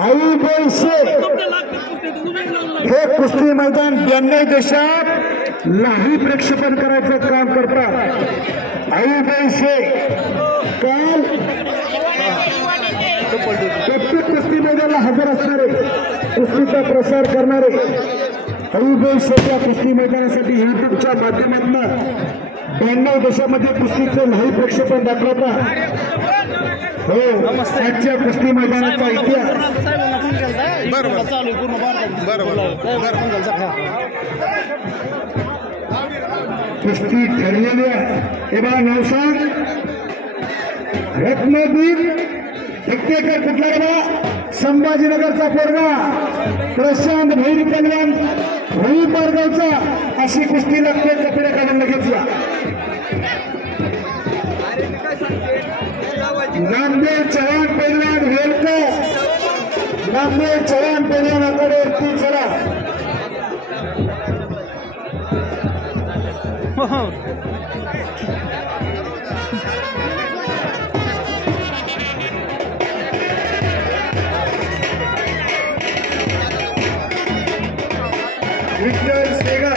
आई पैसे हे कुस्ती मैदान 92 देशात लाईव्ह प्रक्षेपण करायचं काम करतात। आई पैसे काल प्रत्येक कुस्ती मैदानाला हजर असणारे कुस्तीचा प्रसार करणारे आई पैसेच्या कुस्ती मैदानासाठी युट्यूबच्या माध्यमातून 92 देशामध्ये कुस्तीचं लाईव्ह प्रक्षेपण दाखवतात। हो, आजच्या कुस्ती मैदानाचा इतिहास कुस्ती ठरलेली आहे। हे बघा नवसाद रत्नदीप टिकटेकर कुठला बघा संभाजीनगरचा पोरगा प्रशांत भैरी पलवान भोई पारगावचा अशी कुस्ती लागते कपडे काढून लगेच या। नामदेव चव्हाण पैलवान वेलकर नामदेव चव्हाण पैलवानाकडे ती चला विठ्ठल सेगर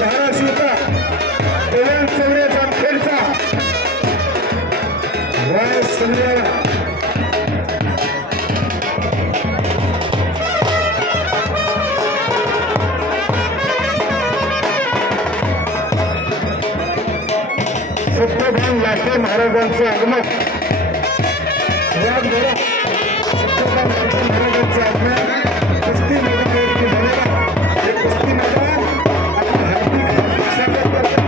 धाराशिवचा पैलवान चौरे जामखेडचा वयस संध्याला सत्यभान लाटे महाराजांचं आगमन सत्यभान लाटे महाराजांचं आगमन कुस्ती मैदानावरती झालेला हे कुस्ती मैदान आपण हार्दिक स्वागत करतो।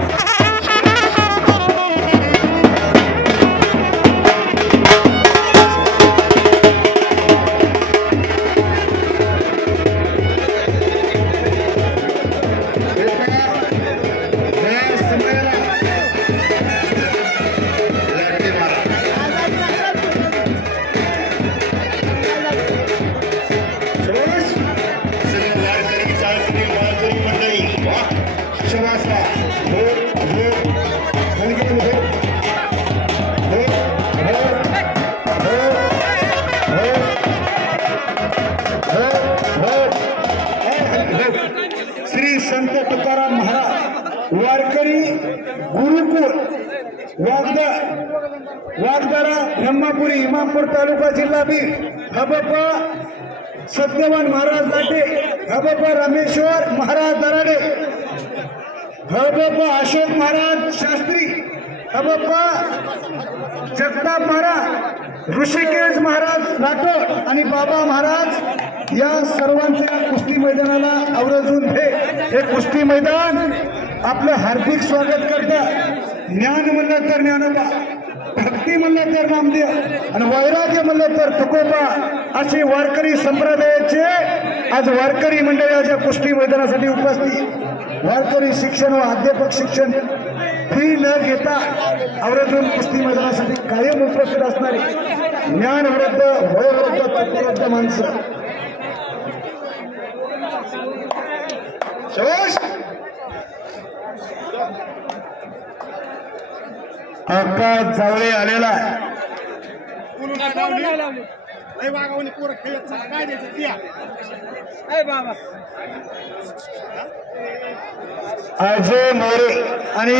श्री संत तुकाराम महाराज वारकरी गुरुकुल वागदारा ब्रह्मपुरी इमामपूर तालुका जिल्हा बीड हबप्पा सत्यवान महाराज लाटे हबप्पा रामेश्वर महाराज दराडे हबप्पा अशोक महाराज शास्त्री हबप्पा जगताप महाराज ऋषिकेश महाराज राठोड आणि बाबा महाराज या सर्वांच्या कुस्ती मैदानाला आवर्जून हे कुस्ती मैदान आपलं हार्दिक स्वागत करतात। ज्ञान म्हणलं तर ज्ञानोबा, भक्ती म्हणलं तर नामदेव आणि वैराग्य म्हणलं तर तुकोबा अशी वारकरी संप्रदायाचे आज वारकरी मंडळाच्या कुस्ती मैदानासाठी उपस्थित वारकरी शिक्षण व अध्यापक शिक्षण फी न घेता आवर्जून कुस्ती मैदानासाठी कायम उपस्थित असणारी ज्ञान वृद्ध वयोवृद्ध तत्ववृद्ध माणसं आकाश जावळे आलेला आहे। अजय मोरे आणि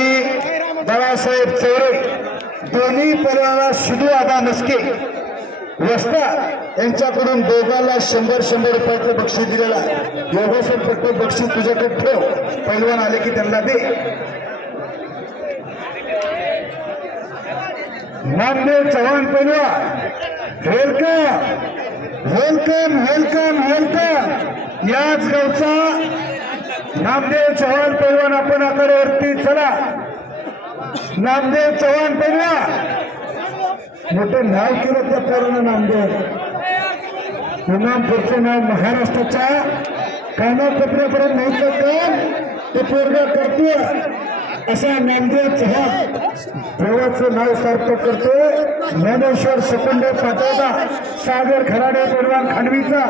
बाळासाहेब चौरे दोन्ही परिवाराला शिदू आदा नसके वस्ता यांच्याकडून दोघांना 100 रुपयाचं बक्षीस दिलेलं आहे। योगासन प्रत्येक बक्षीस तुझ्याकडे ठेव, पैलवान आले की त्यांना दे। नामदेव चव्हाण पैलवान वेलकम वेलकम वेलकम वेलकम। याच गावचा नामदेव चव्हाण पैलवान आपण आकड्यावरती चला। नामदेव चव्हाण पैलवान मोठं नाव केलं त्या पोरानं नामदेव इमामपूरचं नाव महाराष्ट्राच्या कानाकोपऱ्यापर्यंत न्यायचं काम ते पोरगा करतो। असा नामदेव चव्हाण देवाचं नाव सार्थक करतो। ज्ञानेश्वर सकुंड पाटोदा सागर खराडे पैलवान खांडवीचा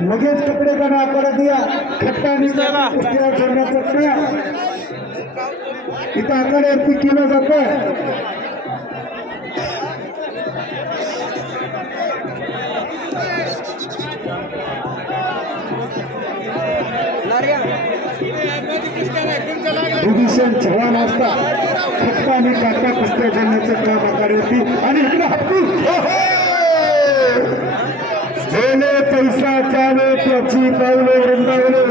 लगेच कपडे का आकडा दिया खट्टा कुस्त्या करण्याचा काम इथं आकड्यावरती केलं जातं। विभीषण चव्हाण असता फक्त आणि काटा कुस्त्या करण्याचं काम आकारवरती आणि इकडे हत्ती झेले पैसा चावे त्याची पावले वृंदावले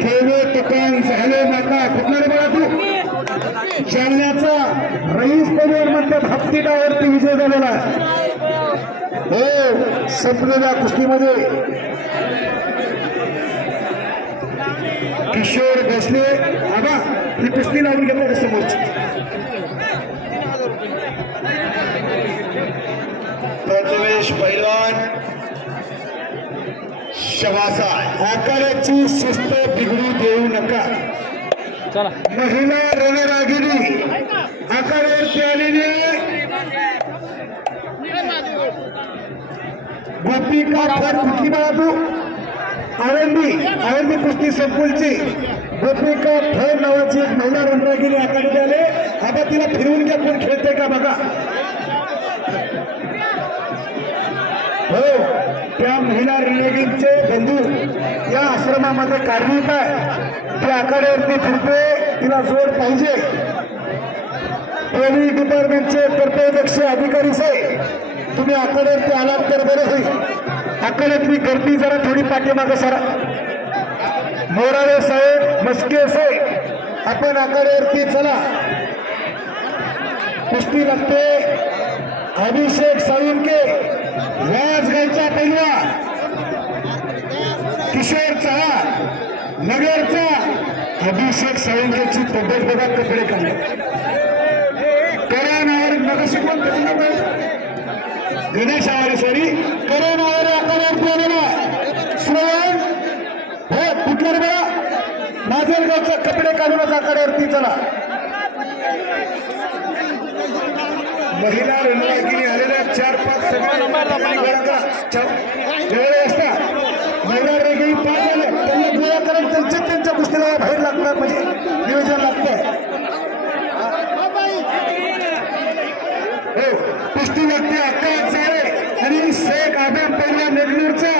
खेळे ठिकाण झाले नाका कुठला रे बघा तू जालन्याचा रईस पवार म्हणतात हत्तीडावरती विजय झालेला हो संपलेल्या कुस्तीमध्ये किशोर भोसले आबा ही कुस्ती लावून घेतलं का समोरची प्रथमेश पैलवान शवासा आकाराची शिस्त बिघडू देऊ नका महिला रणरागिणी आकारावरती आलेली गोपिका फार कुठली बाळा तू आळंदी कुस्ती संकुलची गोपिका फळ नावाची एक महिला रणरागिणी आकारात आले आता तिला फिरवून घ्या कोण खेळते का बघा हो त्या महिला रणरागिणीचे बंधू या आश्रमामध्ये कार्मिक आहे ती आखाड्यावरती फिरते तिला जोड पाहिजे पोलीस डिपार्टमेंटचे कर्तव्यदक्ष अधिकारी साहेब तुम्ही आखाड्यावरती आलात तर बरं होईल आखाड्यातली गर्दी जरा थोडी पाठीमागे सरा मोराळे साहेब मस्के साहेब आपण आखाड्यावरती चला कुस्ती लागते अभिषेक साळुंके राजगडचा पैलवा किशोर चव्हाण नगरचा अभिषेक साळुंकेची तब्येत बघा कपडे काढले करोनावर नगरशी कोण गणेश आवारे सॉरी करोनावर आकारावरती आलेला श्रवण हो कुठला बघा नाझरगावचा कपडे काढूनच आकारावरती चला महिला रणरागिणी आलेल्या 4-5 असता महिला रणरागिणी 5 झाले त्यांना गोळा करून त्यांच्या कुस्तीला बाहेर लागतात म्हणजे नियोजन लागतंय हो कुस्ती लागते अक्का सारे आणि शेख आदम पहिला नेगलूरचा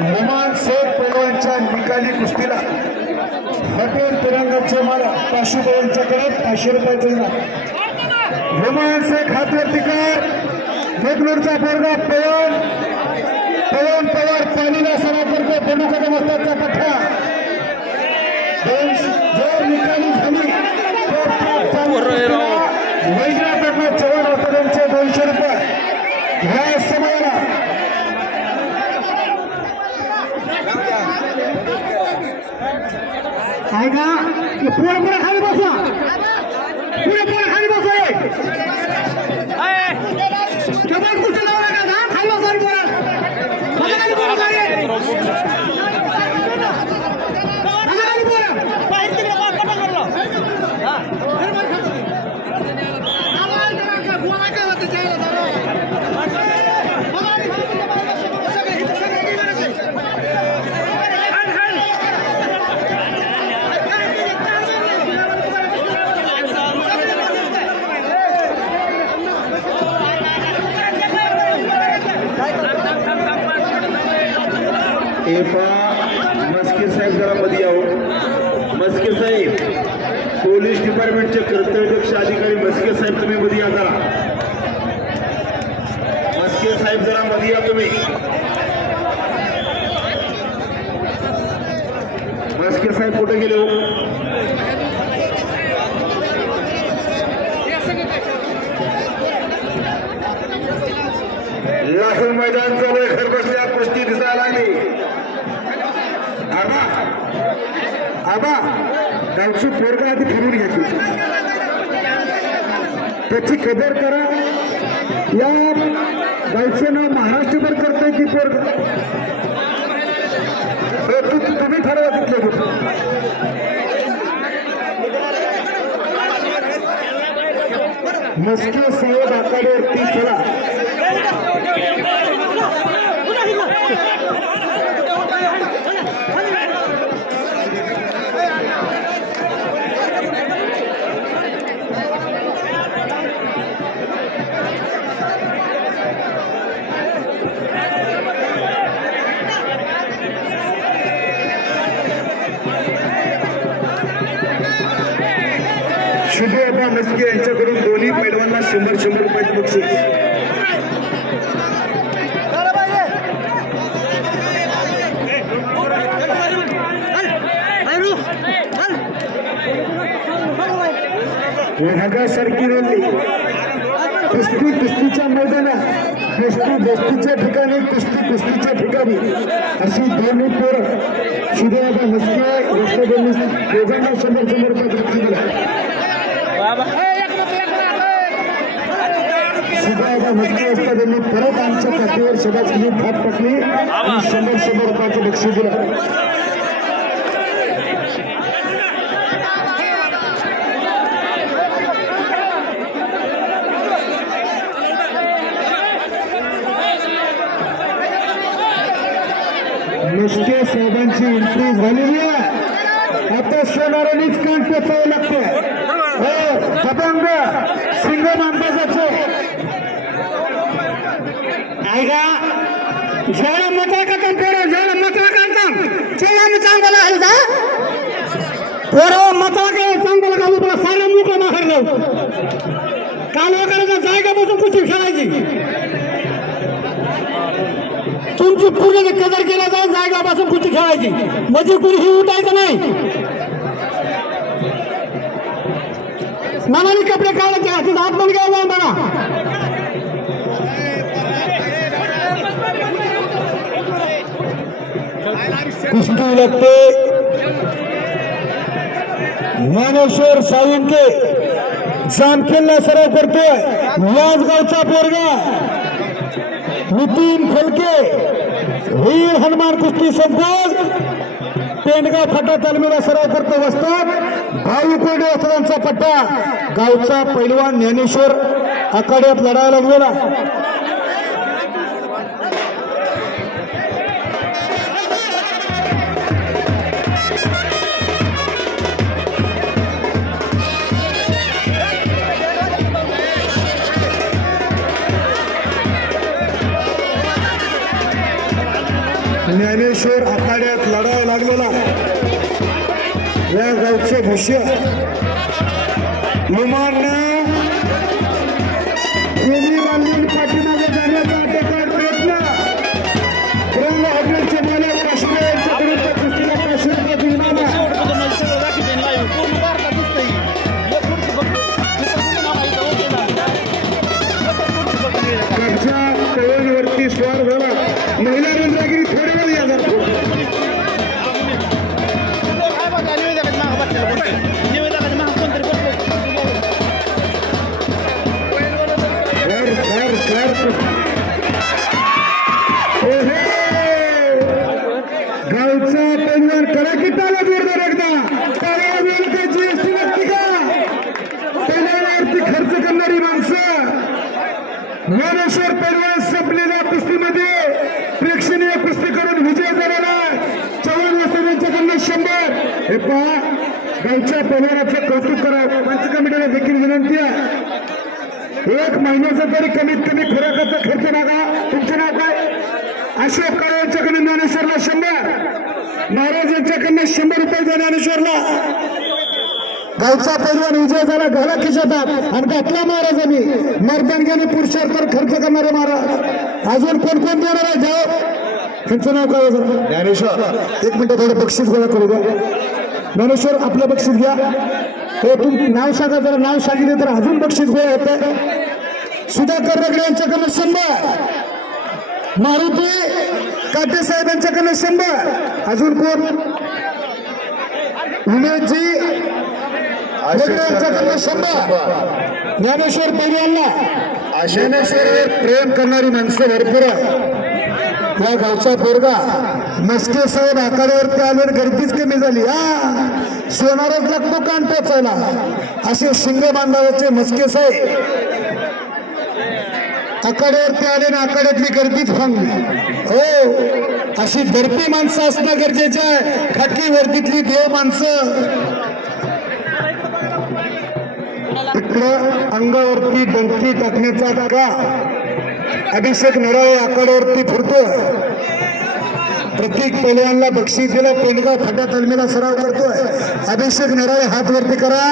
हुमान शेख पैलवानच्या निकाली कुस्तीला हॉटेल तिरंगाचे मालक पाशुभाऊंच्याकडे 500 रुपयाचे इनाम हुमान शेख हातवर तिकार नेगलूरचा पोरगा पवन पवार पालीला सराफरचा बंडू कदम असताचा पठ्ठा जर निकाली झाली वैजनाथ चव्हाण होते 200 रुपये ह्या समयाला आहे का पुढे पुढे खाली बसा पुढे खाली बसा जबर कुठे लावला का खाली बसा मस्के साहेब जरा मध्ये यावं मस्के साहेब पोलीस डिपार्टमेंटचे कर्तव्यदक्ष अधिकारी मस्के साहेब तुम्ही मध्ये या जरा मस्के साहेब जरा मध्ये या तुम्ही मस्के साहेब कुठे गेले हो लाखो मैदान चालू घर बसल्या कुस्ती दिसायला लागली आबा गावची पोरगा आधी फिरून घ्यायची त्याची खबर करा या गावचं नाव महाराष्ट्रभर करतोय की पोरगा तुम्ही ठरवा तिथले मस्के साहेब आखाड्यावरती चला शुभेच्छा मस्के यांच्याकडून दोन्ही पैलवानांना 100 रुपयाचं बक्षीस. सारखी रॅली कुस्तीच्या मैदानात कुस्तीच्या ठिकाणी कुस्तीच्या ठिकाणी अशी दोन्ही पोरं शुभेच्छा मस्के दोघांना 100 रुपयाचं बक्षीस दिला. शुभेच्छा मस्के असता त्यांनी परत आमच्या खात्यावर सदाची थाप टाकली आणि 100 रुपयाचं बक्षीस दिलं. मस्के साहेबांची एंट्री झालेली आहे. आता सोनारांनीच कान टोचावं लागतं. हो दबंग सिंगम अंदाजाचे ऐका ज्याला मता करताम पोरं ज्याला मता करताम चला मी चांगला आहे का पोरं मता काय चांगला का तुला सारा मुका मारलो काल वगैरे जायगा बसून कुस्ती खेळायची. तुमची पूर्ण कदर केला जाईल जायगापासून कुस्ती खेळायची म्हणजे कुणीही उठायचं नाही. नावाने कपडे काढायचे हातात हात पण घ्यायला जाईल बघा. कुस्ती लागते ज्ञानेश्वर सावंते जामखेडला सराव करतोय. याच गावचा पोरगा नितीन फलके वीर हनुमान कुस्ती संकुल पेंडगाव फटा तालमीला सराव करतो. वस्तात भाऊ कोरडे वस्तांचा पट्टा गावचा पैलवान ज्ञानेश्वर आखाड्यात लढायला लागलेला. ज्ञानेश्वर आखाड्यात लढायला लागलेला या गावचे भूष्य विमाननं पाठीमागे जाण्याचा प्रयत्न रंग हॉटेलचे मालक काश्मीर यांच्याकडून त्या कुस्तीला 500 रुपये इनाम आहे. घरच्या तळ्यांवरती स्वार झाला. महिला रंगागिरी थोडे वेळ या गावचा पैलवान कडाकी टाळ्या जोरदार एकदा टाळ्या मिळते. जीएसटी लागते का पैलवानावरती खर्च करणारी माणसं. ज्ञानेश्वर पैलवान संपलेल्या कुस्तीमध्ये प्रेक्षणीय कुस्ती करून विजय झालेला. चव्हाण वस्ताद यांच्याकडनं 100. हे पहा गावच्या पैलवानाचं कौतुक करा. पंच कमिटीला देखील विनंती आहे 1 महिन्याचा तरी कमीत कमी खुराकाचा खर्च बघा. तुमचं नाव काय? अशोक काळे यांच्याकडून ज्ञानेश्वरला 100. महाराज यांच्याकडनं 100 रुपये द्या ज्ञानेश्वरला. गावचा पैलवान विजय झाला घाला खिशातात आणि घातला महाराजांनी मर्दानग्याने पुरुषार्थ खर्च करणारे महाराज. अजून कोण देणार आहे जाओ. त्यांचं नाव काय ज्ञानेश्वर. 1 मिनिट थोडं बक्षीस गोळा करू द्या. ज्ञानेश्वर आपलं बक्षीस घ्या. हे तुम्ही नाव सांगा जरा. नाव सांगितलं तर अजून बक्षीस गोळा होतं. सुधाकर रगडे यांच्याकडनं 100. मारुती काटे साहेब यांच्याकडनं 100. अजून कोण? उमेशजी यांच्याकडनं 100. ज्ञानेश्वर पैलवानला ज्ञानेश्वर प्रेम करणारी माणसं भरपूर आहे. या गावचा पोरगा मस्के साहेब आखाड्यावरती आल्यावर गर्दीच कमी झाली. हा सोनारच लागतो कान टोचायला. असे शिंग बांधावाचे मस्के साहेब आखाड्यावरती आले ना आखाड्यातली गर्दीच भांगली. हो अशी दर्पी माणसं असणं गरजेचं आहे. खाटकी वर्दीतली देव माणसं. इकडं अंगावरती डंकी टाकण्याचा का अभिषेक नराळे आखाड्यावरती फिरतो. प्रत्येक पैलवानला बक्षीस दिलं. पेंडगाव फाटा तालमीला सराव करतोय. अभिषेक नराळे हात वरती करा.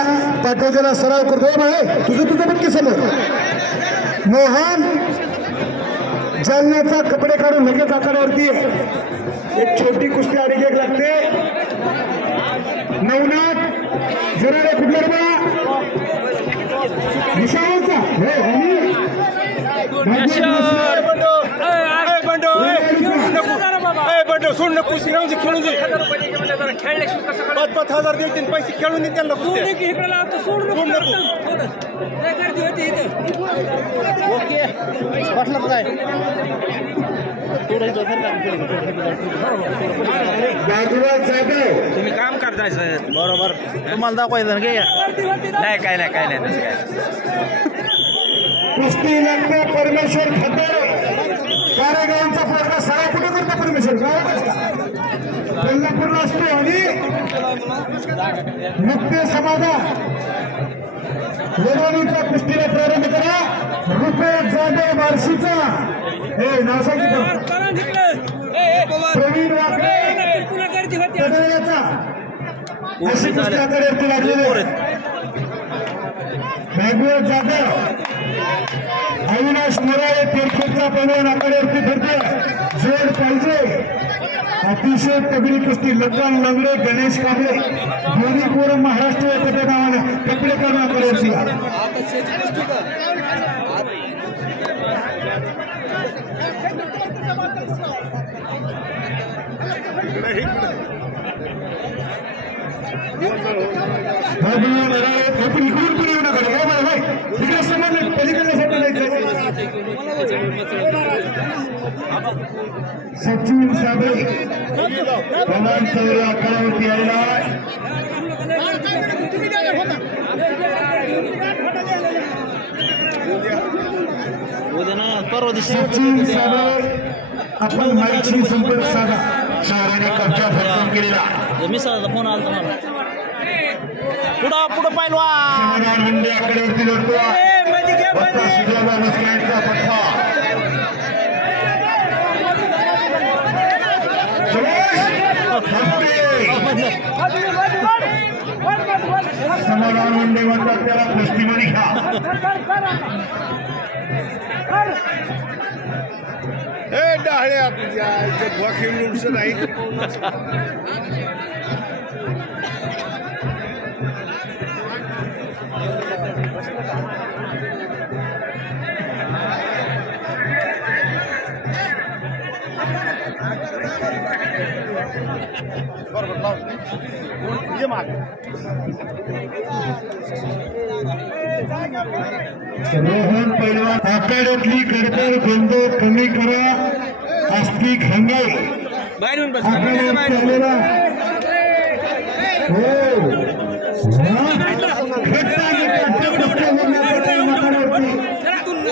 पाटोद्याला सराव करतोय. भाई तुझं पण समोर. मोहन जालन्याचा कपडे काढून लगेच आखाड्यावरती एक छोटी कुस्ती अडीच एक लागते. नवनाथ जरा कुठला रे विशाळचा सोड नको खेळून दे. 5,000 देतील पैसे खेळून दे त्यांना. सोड नको. तुम्ही काम करताय सर बरोबर. तुम्हाला दाखवायचं नाही काय नाही. कुस्ती लागते परमेश्वर खताळे कारेगावचा पोरगा सराव कुठे करतो. परमेश्वर कोल्हापूरला असतो. आणि मुक्ते समाधान वडवणीचा कुस्तीला प्रारंभ करा. रुपेश जाधव बार्शीचा हे नाव सांगितलं. प्रवीण वाकडे तडवल्याचा अशी कुस्त्याकडे लागलेले. भागवत जाधव अविनाश मोराळे तिरखेचा पैलवान आकड्यावरती फिरतोय. जोड पाहिजे. अतिशय तगडी कुस्ती. लग्न लंगडे गणेश कांबळे दोन्ही पोरं महाराष्ट्र कपडे नावाने कपडे करून आकड्यावरती. इकडून पण येऊ नका. काय मला भाई तिकडे समजलं पलीकडल्यासाठी सचिन साबळे पवन चौरे आखाड्यावरती आलेला. सचिन साबळे आपण माईकशी संपर्क साधा. शहराने कब्जा फटकून केलेला. फोन आला तुम्हाला. पुढं पैलवान आकड्यावरती लढतो. पट्टा समाधान मुंडे म्हणतात त्याला कुस्तीमध्ये घ्या. हे डाळ्या तुझ्या खेळून नाही. रोहन पैलवान आखाड्यातली गडबड गोंधळ कमी करा. आस्तिक हंगाई आखाड्याला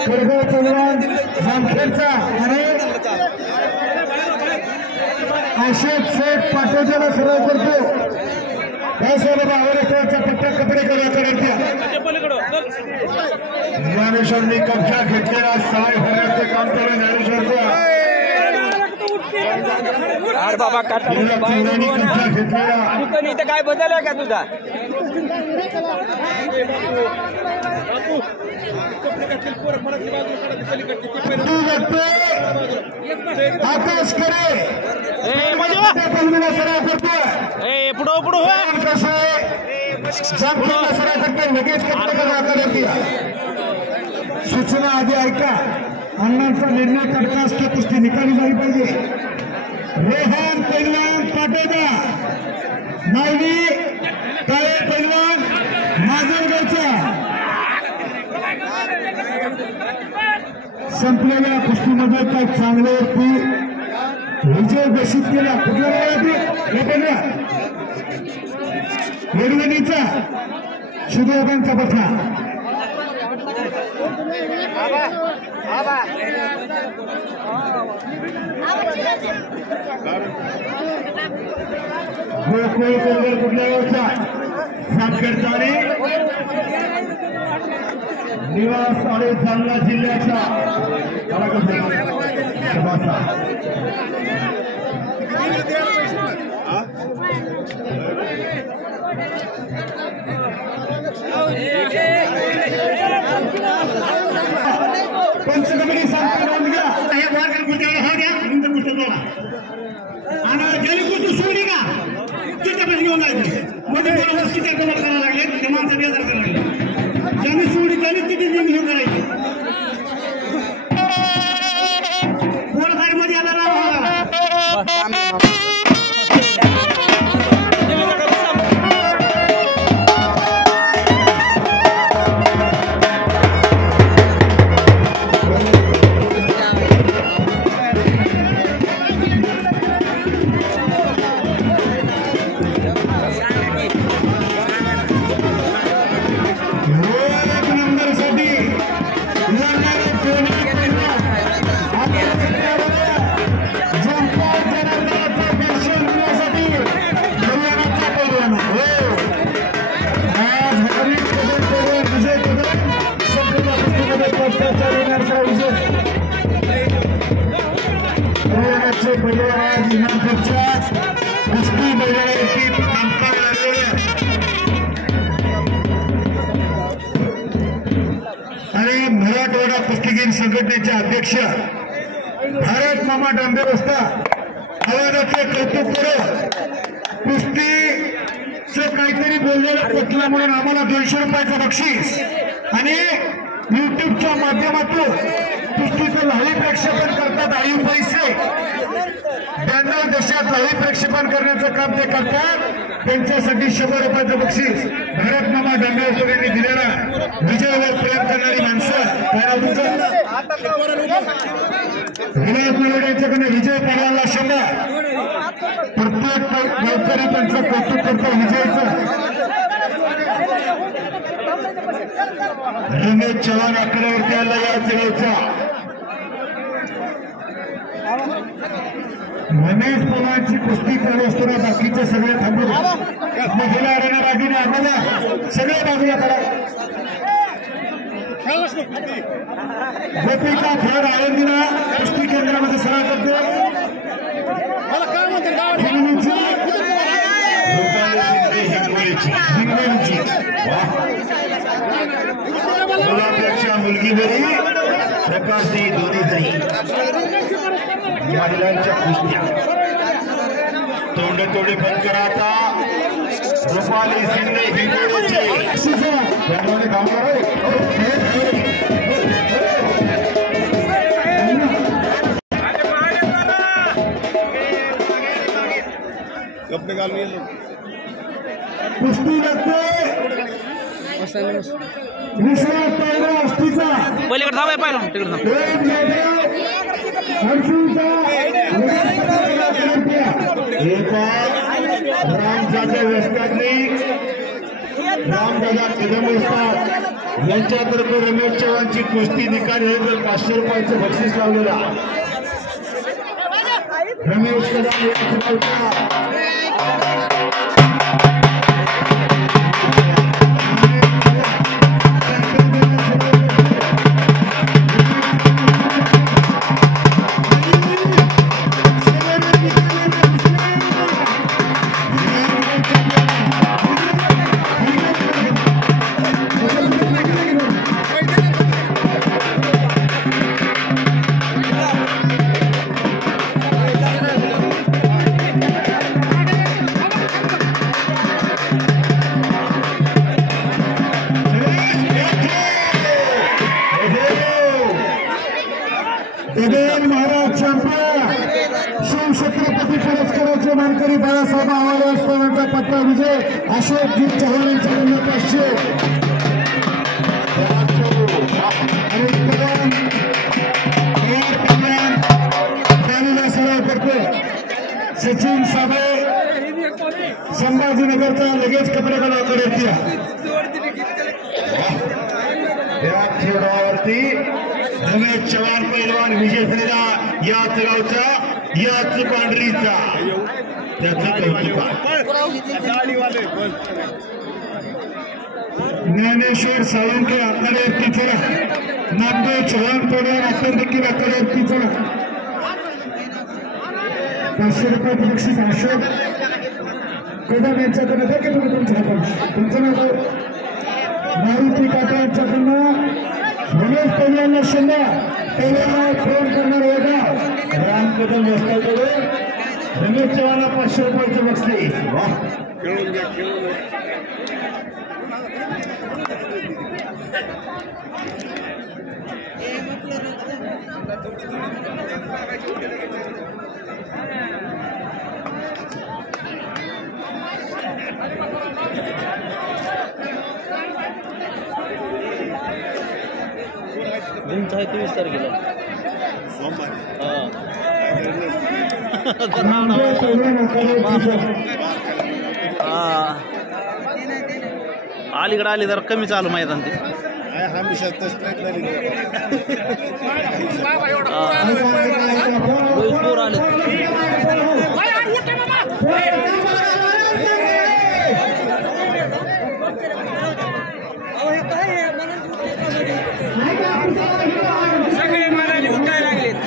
गडबड पैलवान जामखेडचा आणि अशोक शेठ पाटोद्याला सराव करतो. बाबा आवडचा पट्टा कपडे ज्ञानेश्वरनी कब्जा घेतलेला सहाय होण्याचं काम केलं. ज्ञानेश्वरचा बाबा कब्जा घेतलेला. काय बदल आहे का तुझा. आकाश करे सराव करतोय. पुढं कसं आहे सराव करतोय. लगेच सूचना आधी ऐका. अण्णांचा निर्णय करता असतो कुस्ती निकाली झाली पाहिजे. रोहन पैलवान पाटोदा नावली काळे पैलवान माजलगावचा संपलेल्या कुस्तीमध्ये काही चांगल्यावरती विजय घोषित केला. कुठल्या वडवणीचा शुभोबांचा पठा. कुठल्या गावचा सातखेडचा आणि निवास आणि जालना जिल्ह्याचा पंचकबड्डी सांगता नोंद घ्या हे वारकर कुठे हा घ्या नंतर कुठे जोडा आणि ज्याने कुठे सोडली का तिथे पण घेऊन जायचे मध्ये बरोबर तिथे कवर करायला लागले ते माणसं बेजार करायला लागले ज्याने सोडली त्याने तिथे नेऊन घेऊन करायची कोणतारी मध्ये आला आणि मराठवाडा कुस्तीगीर संघटनेचे अध्यक्ष भारत मामा डांबे रस्ता आवाजाचे कौतुक करत कुस्तीचं काहीतरी बोललेलं पटलं म्हणून आम्हाला 200 रुपयाचं बक्षीस आणि युट्यूबच्या माध्यमातून कुस्तीचं लाईव्ह प्रक्षेपण करतात 80 पैसे 92 देशात लाईव्ह प्रक्षेपण करण्याचं काम ते करतात त्यांच्यासाठी 100 रुपयाचं बक्षीस भारत मामा डांबेकर यांनी दिलेला विजयावर प्रेम करणारी माणसं यांच्याकडे विजय पडवायला 100 प्रत्येक गावकरी त्यांचं कौतुक करतो विजयाचं रमेश चव्हाण आकड्यावरती आला या चढवचा रमेश पवारांची कुस्ती चालू असताना बाकीचे सगळे थांबून महिला अरेना रागीने आम्हाला सगळे बाजूला करा गोपिका थर्ड आळंदीला कुस्ती केंद्रामध्ये सराव करतो मुलापेक्षा मुलगी बरी प्रकारची दोन्ही जाई महिलांच्या कुस्त्या तोंड तोडे बंद करा आता रुपाली शिंदे हिंगोलीची कुस्ती लागते विश्वास पहिला असतीचा पलीकडे थांबाय पाहिलं तिकडे रामदादा वेस्टातली रामदादा कदम असतात यांच्यातर्फे रमेश चव्हाणची कुस्ती निकाली आहे तर 500 रुपयाचं बक्षीस लावलेला रमेश कदम महाराज शिवछत्रपती पुरस्काराचे मानकरी बाळासाहेब आवारे स्पर्धांचा पत्ता विजय अशोक जी चव्हाण यांच्याकडून 500 सराव करतो सचिन साबळे संभाजीनगरचा लगेच कपडे कलाकडे या खेळावरती रमेश चव्हाण पैलवान विजय झालेला याच गावचा याच पांढरीचा त्याचं ज्ञानेश्वर साळुंके आकड्यावरती चला नामदेव चव्हाण पैलवान आपण देखील आकड्यावरती चला 500 रुपये बक्षीस अशोक कदम यांच्याकडे द्या की तुम्ही तुमच्या हातात तुमचं नाव मारुती काका यांच्याकडनं रमेश पहिल्यांदा शिंदे पहिल्यांदा फोन करणार होता राम कदम रस्त्याकडे रमेश चव्हाणला 500 रुपयाचं बक्षीस तुमचं आहे 23 तारखेला अलीकडे आली जरा कमी चालू मैदान ते पोर आले सगळे मारायला उठायला लागलेत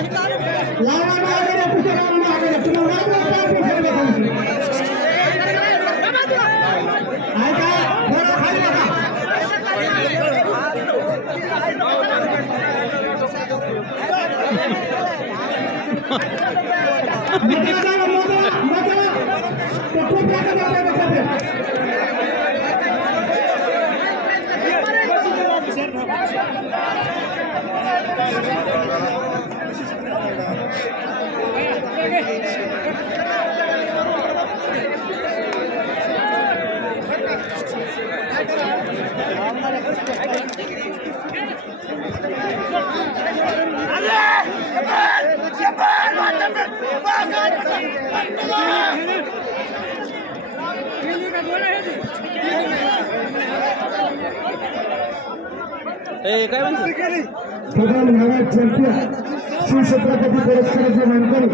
काय म्हणतो महाराज चॅम्पियन शिवछत्रपती पुरस्काराचे मानकरी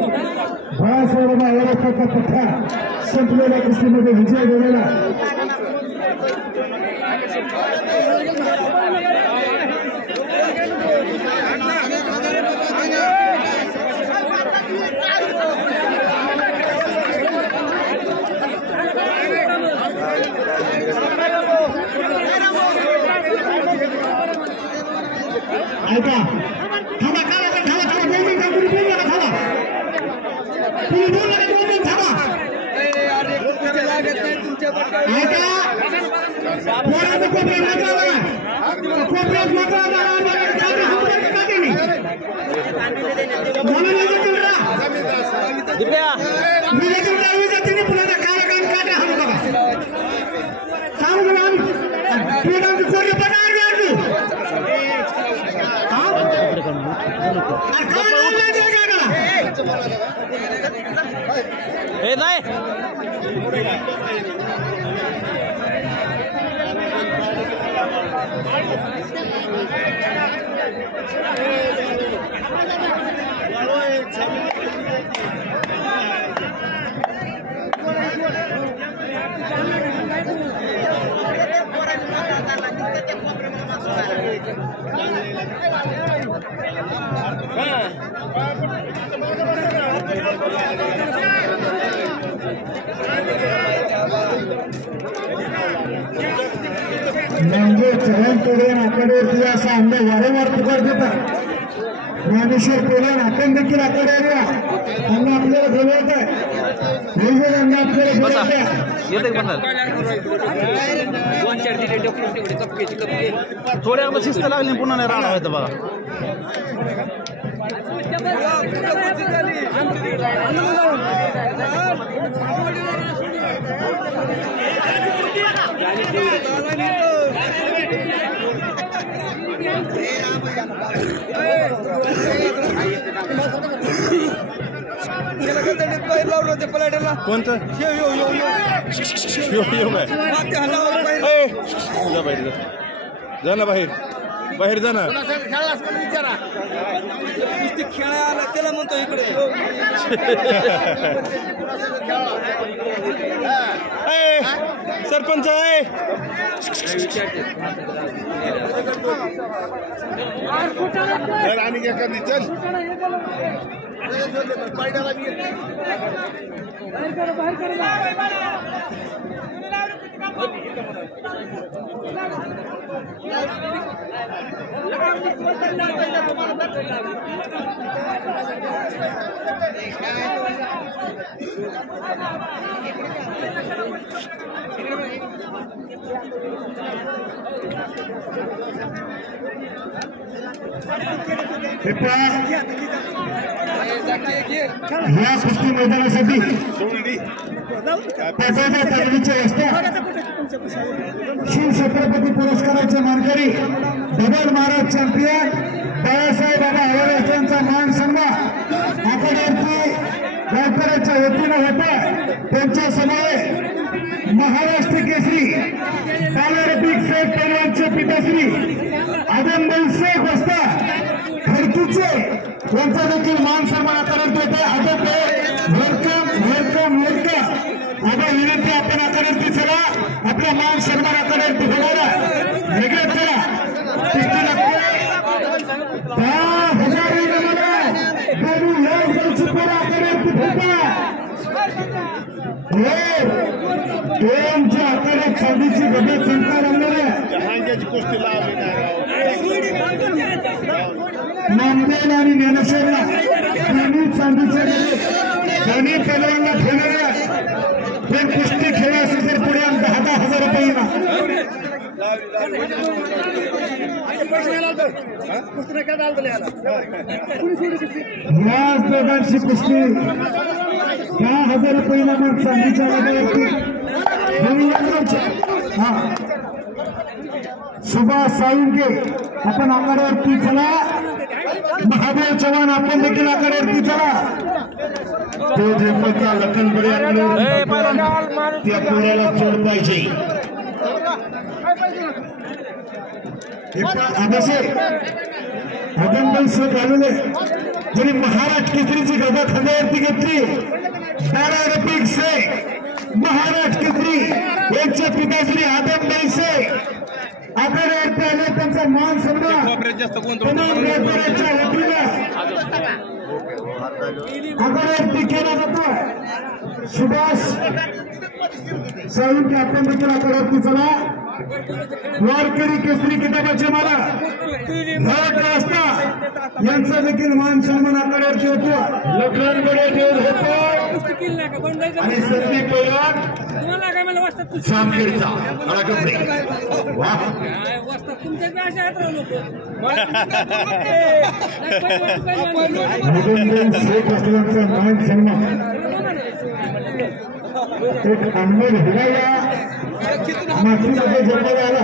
बाळासाहेब आवाराचा पठ्ठा संपलेल्या कुस्तीमध्ये विजय झालेला ऐका थांबा हे नाही म्हणजे चरण तोडून आकड्यावरती असा अंदाज वारंवार पुकार देतात ज्ञानेश्वर पेरण आपण देखील आकड्यावर त्यांना आपल्याला बोलवत आहे वेगवेगळ्यांना आपल्याला बोलवत आहे थोड्या शिस्त लागली पुन्हा नाही राहणार व्हायचं बघा कोणतं जा ना बाहेर बाहेर जा ना खेळायला त्याला म्हणतो इकडे सरपंच आहे आणि चल या कुस्ती मैदानासाठी पाठवण्यात तालमीच्या रस्त्या शिवछत्रपती पुरस्काराचे मानकरी धवल महाराज चॅम्पियन बाळासाहेब बाबा आवारे यांचा मान सन्मान आखाड्यावरती गावकऱ्यांच्या वतीनं होता. त्यांच्या समोर महाराष्ट्र केसरी पॅरालिम्पिक सेट पैलवानचे पिताश्री आदमभाई शेख वस्ता खडकीचे यांचा देखील मान सन्मान आकारण्यात येत आहे. आदम वेलकम वेलकम वेलकम. आता विनंती आपण आकारण्यात चला आपला मान सन्मान आकारण्यात होणारा वेगळं चला कुस्ती लागते 10,000 दोन्ही याच पोरा आकारण्यात होता. दोनच्या आकारात चांदीची गडद संख्या लागणाऱ्या नामदेव आणि ज्ञानेश्वरला दोन्ही चांदीचे दोन्ही पैलवानला खेळणाऱ्या जर कुस्ती खेळ असेल तर पुढे 10,000 रुपये याच दोघांची कुस्ती 10,000 रुपये मग चांदीच्या हा सुभाष साळुंके आपण आकारावरती चला. महादेव चव्हाण आपण देखील आकारावरती चला. तो झेपचा लखनपुरी त्या पोराला चोर पाहिजे. आदमभाई शेख आलेले जरी महाराष्ट्र केसरीची गदा खांद्यावरती घेतली. पॅरालिम्पिक शेख महाराष्ट्र केसरी यांचे पिताश्री आदमभाई शेख आकारावरती आले. त्यांचा मान सन्मान व्यापाऱ्यांच्या वतीनं आकारावरती केला जातो. सुभाष साळुंके आपण देखील आकारावरती चला. वारकरी केसरी किताबाचे मला असता यांचा देखील मान सन्मान आकारावरती होतो. लखनकडे देव होतो आणि संदीप पैलवान सामखेडचा शेख असल्याचा मान सन्मान एक अनमोल हिरा मातीमध्ये जन्माला आला.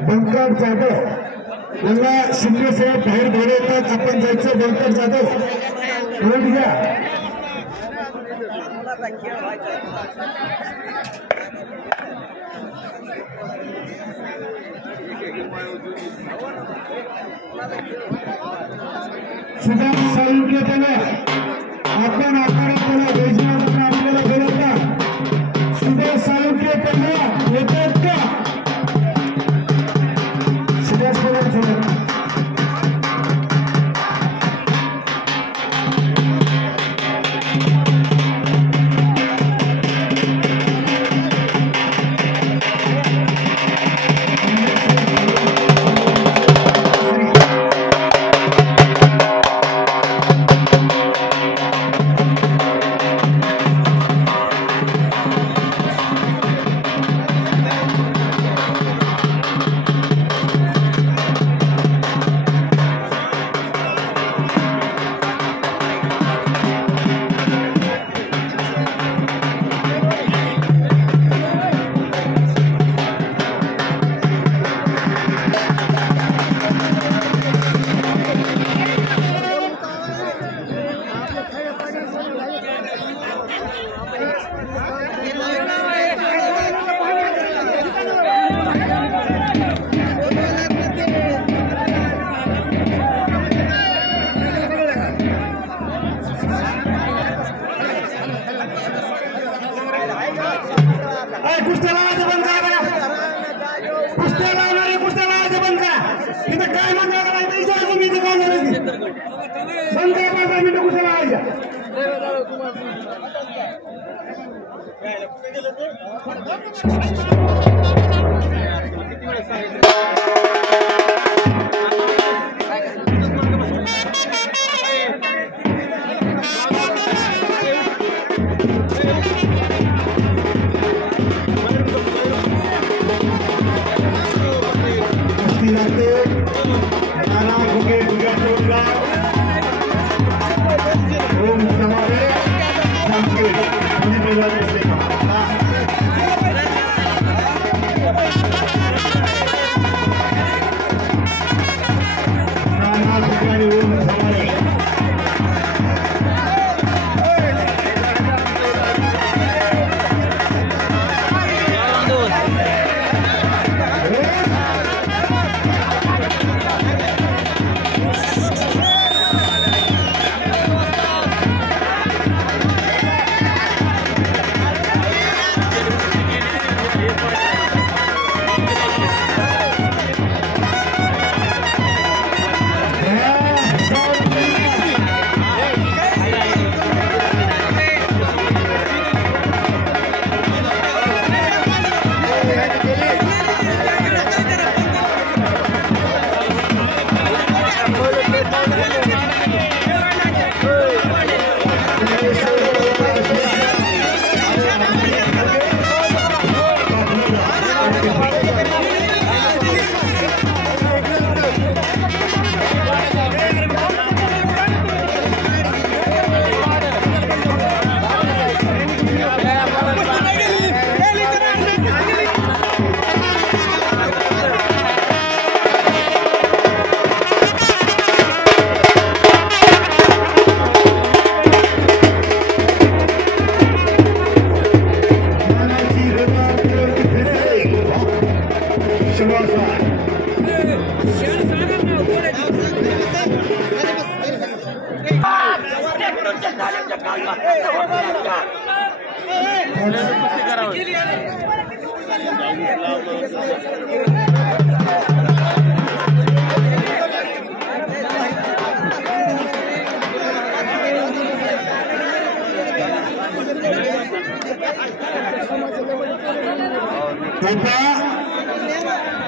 बंकर जाधव यांना शिंदे साहेब बाहेर बोलवतात. आपण जायचं बंकर जाधव बोल घ्या. सुभाष साळुंके त्याला आपण आकारात त्याला बेजमात आपल्याला बोलवतात. सुभाष साळुंके त्याला येतात का सुभाष पवार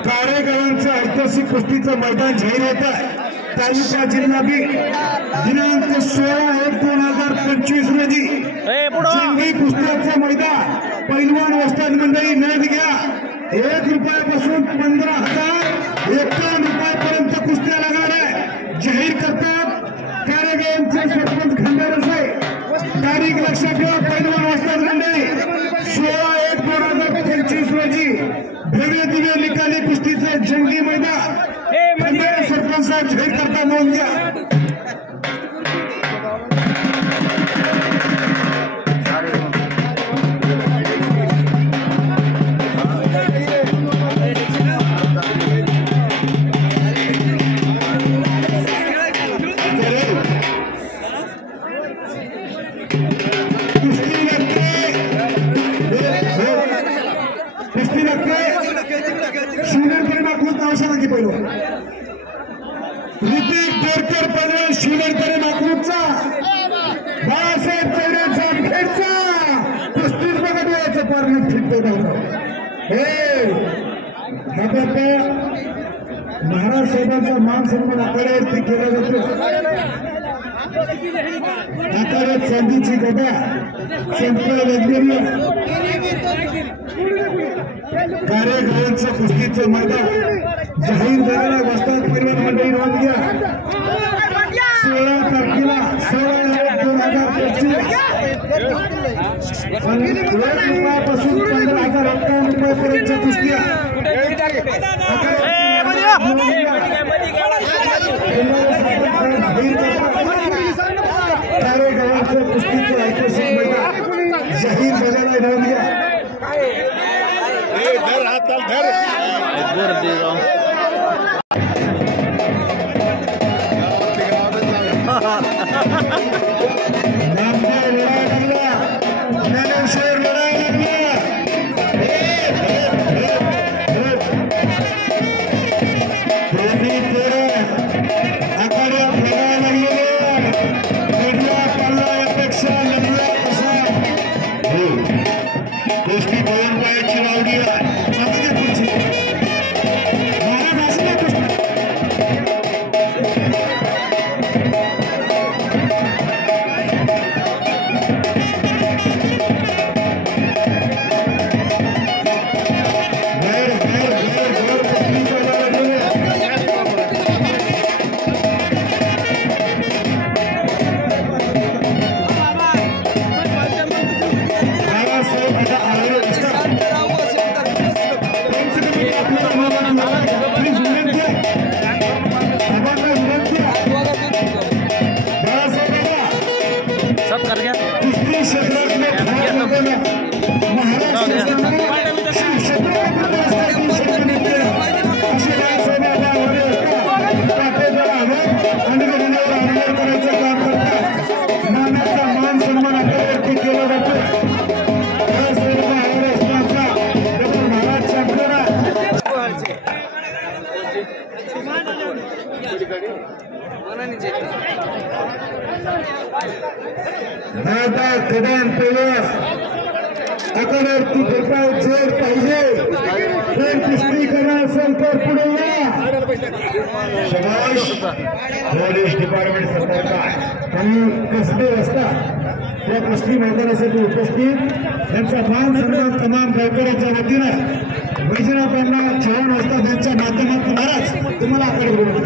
कारेगावांचं ऐतिहासिक कुस्तीचं मैदान जाहीर होत आहे. तालुका जिल्हा बी दिनांक 16/1/2025 रोजी जंगी कुस्त्याचं मैदान पैलवान वस्ताद मंडळी नोंद घ्या. 1 रुपयापासून 15,051 रुपयापर्यंत कुस्त्या लागणार आहे. जाहीर करतात कारेगावांचे सरपंच खंडेरसाई. तारीख लक्षात ठेवा. पैलवान वस्ताद मंडळी 16/1/2025 रोजी भव्य दिव्य निकाली कुस्तीचे जंगी मैदान सरपंच साहेब जाहीर करता नोंद घ्या. शिवनेरकडे मागून नाव सांगा की पहिलं. ऋतिक बोरकर पैलवान शिवनेरकडे मागूनचा बाळासाहेब चौऱ्यांचा खेळचा 35 बघा डोळ्याचं पारणं फिरतो धावलं. हे महाराज साहेबांचा मान सन्मान आखाड्यावरती केला जातो. आखाड्यात चांदीची गदा संपळ वेगवेगळी कारेगावांचं कुस्तीचं मैदान जाहीर झालेला वस्ताद पैलवान मंडळी नोंद घ्या. 16 तारखेला 16/1/2025 1 रुपयापासून 15,051 रुपयापर्यंतच्या कुस्त्या कारेगावांचं कुस्तीचं ऐतिहासिक मैदान जाहीर झालेला नोंद घ्या. गोष्टी घड्याळाची लावली आहे पुढची महाराज असला कृष्ण दादा कदान पहिलं आकारावरती झोपाव जोर पाहिजे जर कुस्ती करणार असेल तर पुढे या शबाश पोलीस डिपार्टमेंट सतर्क आहे आणि कसबे असतात त्या कुस्ती मैदानासाठी उपस्थित त्यांचा मान सन्मान तमाम गावकऱ्यांच्या वतीनं वैजनाथांना 56 वाजता त्यांच्या माध्यमातून महाराज तुम्हाला आकडे बोलतो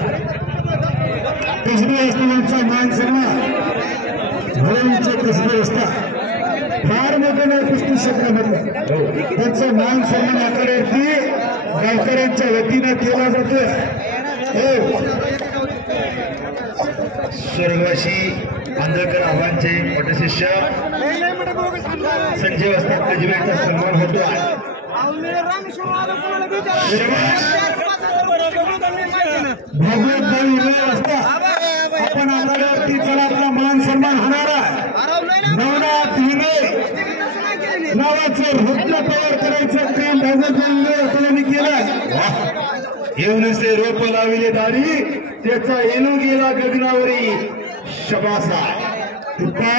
कसबे असतानाचा मान सन्मान भरवीचे कसबे असतात फार मोठं नाही कुस्ती क्षेत्रामधलं त्यांचा मान सन्मान आकड्यावरती गावकऱ्यांच्या वतीनं केला जातोय स्वर्गवासी आंधळकर आव्हानचे मोठे शिष्य संजय वस्ताद अजमेरचा सन्मान होतो आहे भागवत असता आपण आघाड्यावरती चला आपला मान सन्मान होणार आहे नवनाथ हिंगे नावाचं नृत्य तयार करायचं काम भागवत केलं येऊनच ते रोप लाविले दारी त्याचा येणू गेला गगनावरी शबासा तुका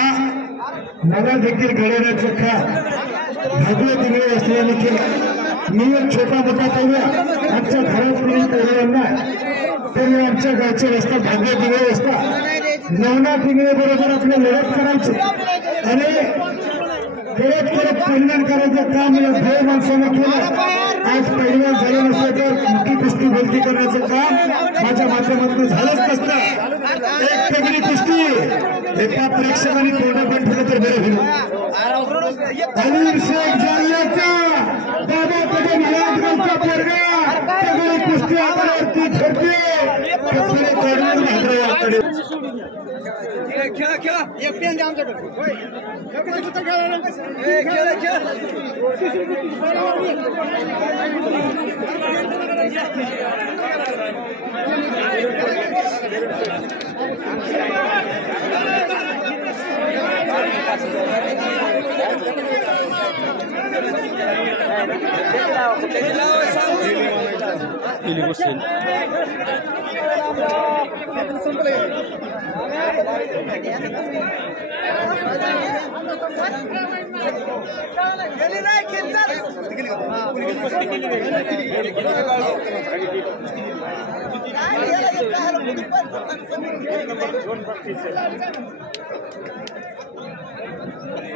मला देखील घडवण्याचं काम भागवत हिंगे असल्याने केलं मी एक छोटा मोठा करूया आमच्या घरात कोणी करूया नाही तरी आमच्या गावचे रस्ता भागवत हिंगे रस्ता नवनाथ हिंगे बरोबर आपलं लढत करायचं आणि करत पहिल्यान करायचं काम या 2 माणसानं केलं आज पहिल्यान झालं नसतं तर मोठी कुस्ती भरती करण्याचं काम माझ्या माध्यमातून झालंच नसतं एक तगडी कुस्ती एका प्रेक्षकांनी तोंड पण ठेवलं तर बरं होईल अनिल शेख जालन्याचा दादा कदम महाराजांचा पोरगा तगडी कुस्ती आघाडीवरती ठरते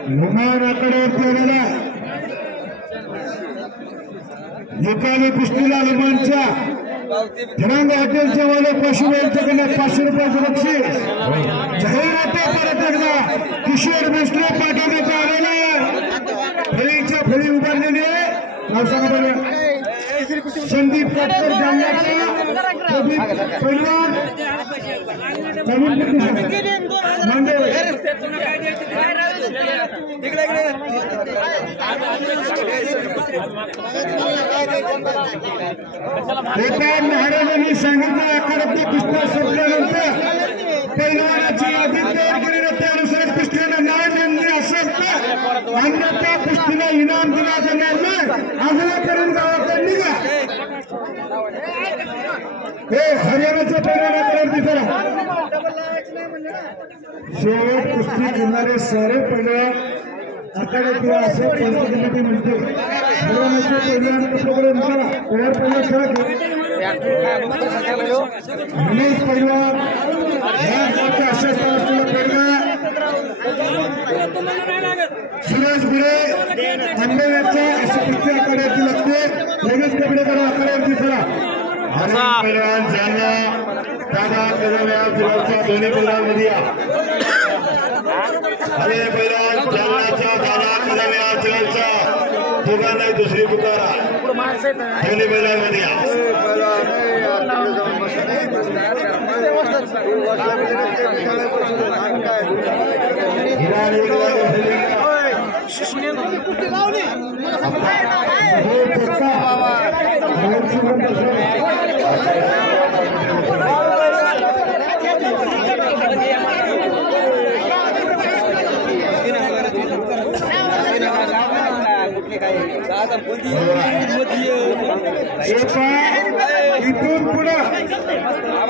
नुमान आकड्यावरती आलेला एकाने कुस्तीला हनुमानच्या धनांग हॉटेलच्या वाले पशुवैद्यकडे 500 रुपयाचं बक्षीस जाहीरात परत एकदा किशोर भोसले पाठवण्याचा आलेला फळीच्या फळी उभारलेले नाव सांगा बरं संदीप कटकर जालन्याचा प्रदीप पैलवान महाराजांनी सांगितलं आकारातली कुस्त्या संपल्यानंतर पैलवानाची यादी तयार केली त्यानुसार कुस्त्याला नाव नोंदणी असेल तर अन्यथा कुस्तीला इनाम दिला जाणार नाही आग्रह करून गावाकडे निघा हे हरियाणाच्या पैलवानाकडे चला शेवट कुस्ती घेणारे सारे पैलवान आखाड्यातील असं पंचकमिटी म्हणते ओव्हर पहिला खेळ अनेक परिवार अशा असलेला सुरेश गुरे आंबेवाडच्या अशा पिक्चर आखाड्याची लागते लगेच कपडे करा आखाड्यावरती चला पैलवान जालना दादा कदम या जिल्ह्याच्या दोन्ही पैलवानमध्ये या आणि पैलवान जालनाच्या दादा कदम या जिल्ह्याच्या दोघांना दुसरी पुकारा दोन्ही पैलवानमध्ये या इथून पुढे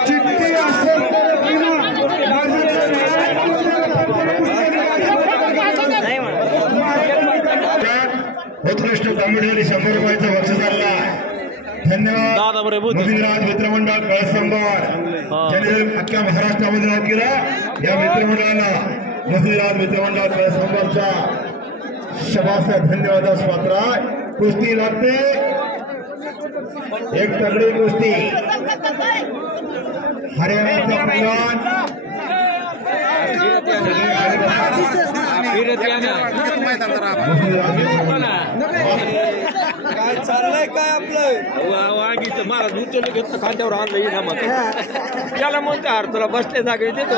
चिठ्ठी असेल उत्कृष्ट तांबडीवाली 100 रुपयाचा बक्षीस आणला धन्यवाद मोदीराज मित्रमंडळ कळसंबर ज्यांनी अख्ख्या महाराष्ट्रामध्ये नाव केलं या मित्रमंडळाला मोदीराज मित्रमंडळ कळसंबरचा शबासा धन्यवादास पात्र आहे कुस्ती लागते एक तगडी कुस्ती हरियाणाचा पैलवान काय चाललंय काय आपलं वागीचं महाराज उचललं घेतलं खांद्यावर आणलं इनामात त्याला म्हणते हार तुला बसले जागे देतो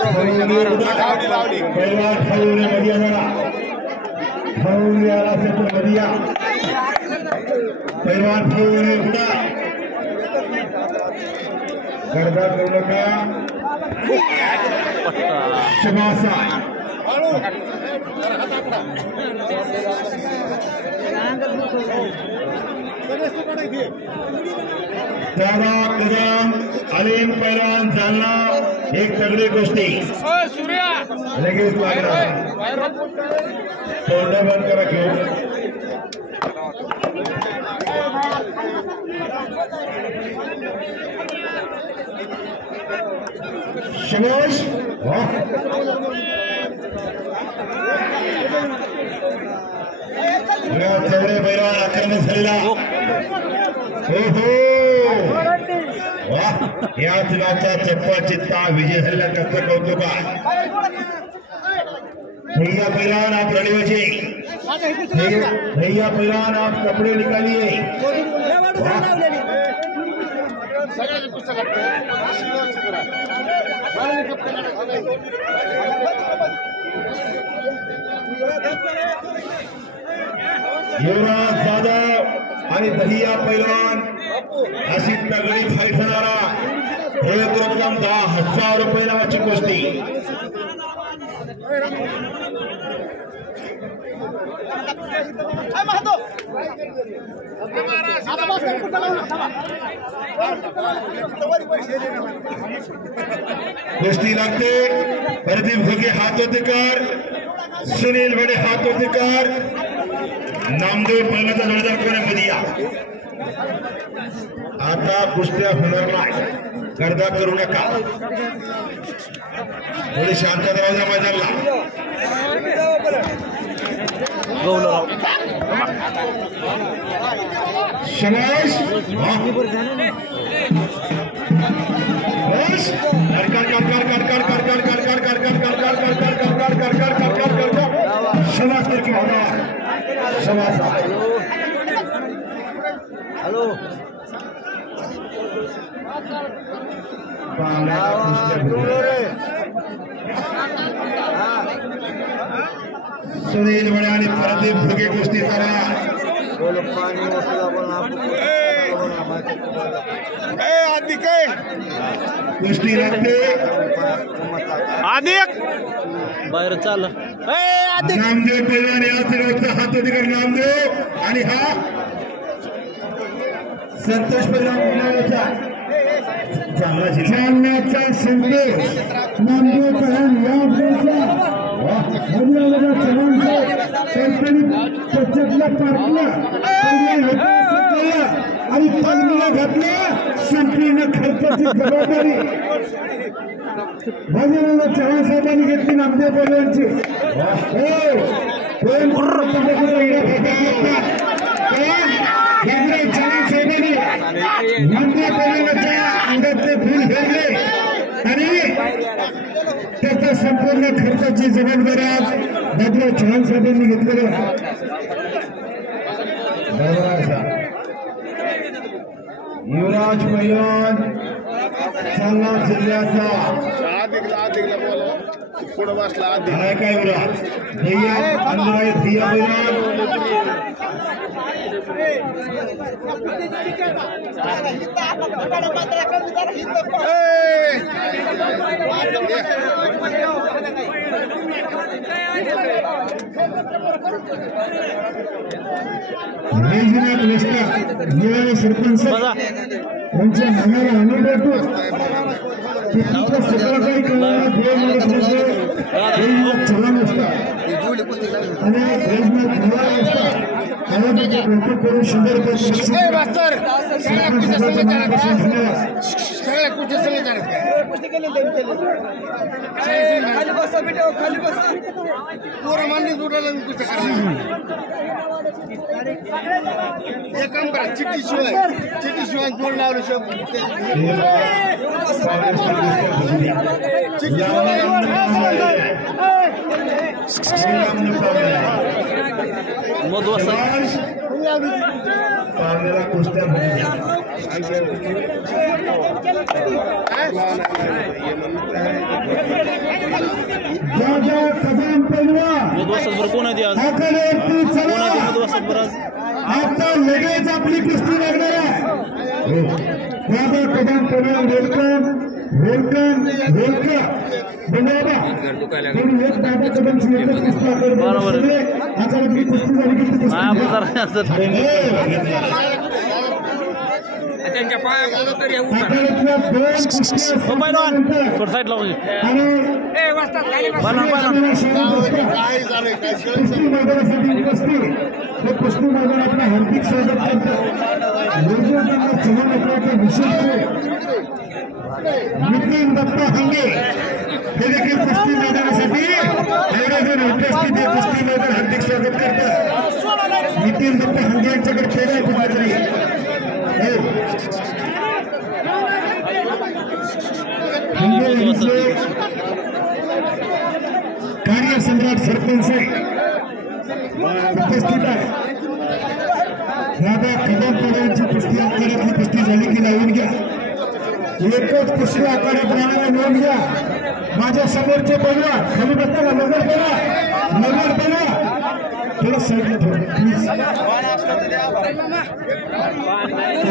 पैलवान गडबड करू नका शबासा दादा कदम अलीम पैलवान जालना एक तगडी गोष्टी लगेच लागला तोंड बंद करा घेऊ शबाश चौडे पैलवान आक्रमण झालेला हो वाह या दिनाचा चप्पा चित्ता विजय झालेला कसं कौतुक भैया पैलवान आप रेडी हो जाइए भैया पैलवान आप कपड़े निकालिए युवराज जाधव आणि दहिया पैलवान अशी तगडी फाईट होणारा एक रक्कम 10,000 रुपये नावाची कुस्ती कुस्ती लागते प्रदीप घोगे हात होते कर सुनील बडे हात होते कर नामदेव पहिल्याचा जोरदार कोण्यामध्ये या आता कुस्त्या होणार नाही गर्दा करू नका थोडी शांतता राहू द्या मैदानाला शबाश हॅलो सुनील बडे आणि प्रदीप भुगे कुस्ती करा कुस्ती लागते आधी बाहेर चाल नामदेव पैलवान या सर्वचा हात अधिकार नामदेव आणि हा संतोष पैलवान जालन्याचा संदेश नामदेव पैलवान या आणि तंगडीला घातल्या संपूर्ण खर्चाची जबाबदारी भजनाला चव्हाण साहेबांनी घेतली नामदेव पैलवानची. चव्हाण साहेबांनी नामदेव पैलवानाच्या अंगातले फूल फेडले आणि त्याच्या संपूर्ण खर्चाची जबाबदारी आज बाबूराव चव्हाण साहेबांनी घेतलेली. युवराज पैलवान सांगली जिल्ह्याचा आहे का युवराज भैया अंधाय धिया सरपंच यांच्या मनाला आनंद होतो की तुमच्या सगळं काही चलन असतात आणि कौतुक करून 100 एक काम करा चिट्टी शिवाय जोड लावलं आता लगेच आपली कुस्ती लागणार आहे. बाबा Kadam Kadam welcome welcome welcome बाबा तुम्ही एक बाबा कदमची एकच कुस्ती आता आपली कुस्ती झाली की त्यांच्या पाया तरी कुस्ती मैदानासाठी उपस्थित कुस्ती मैदान आपलं हार्दिक स्वागत करतात. विशेष नितीन दत्ता हंगे हे देखील कुस्ती मैदानासाठी एवढे उपस्थित हे कुस्ती मैदान हार्दिक स्वागत करतात. नितीन दत्ता हंगे यांच्याकडे खेळ आहे कुठेतरी कार्यसम्राट सरपंच उपस्थित आहे. दादा कदम पवारांची कुस्ती आखाड्यातली कुस्ती झाली की लावून घ्या. एकच कुस्ती आखाड्यात राहणारा लावून घ्या. माझ्या समोरचे बघा खाली बघता नजर बघा थोडं साईडला ठेवा प्लीज.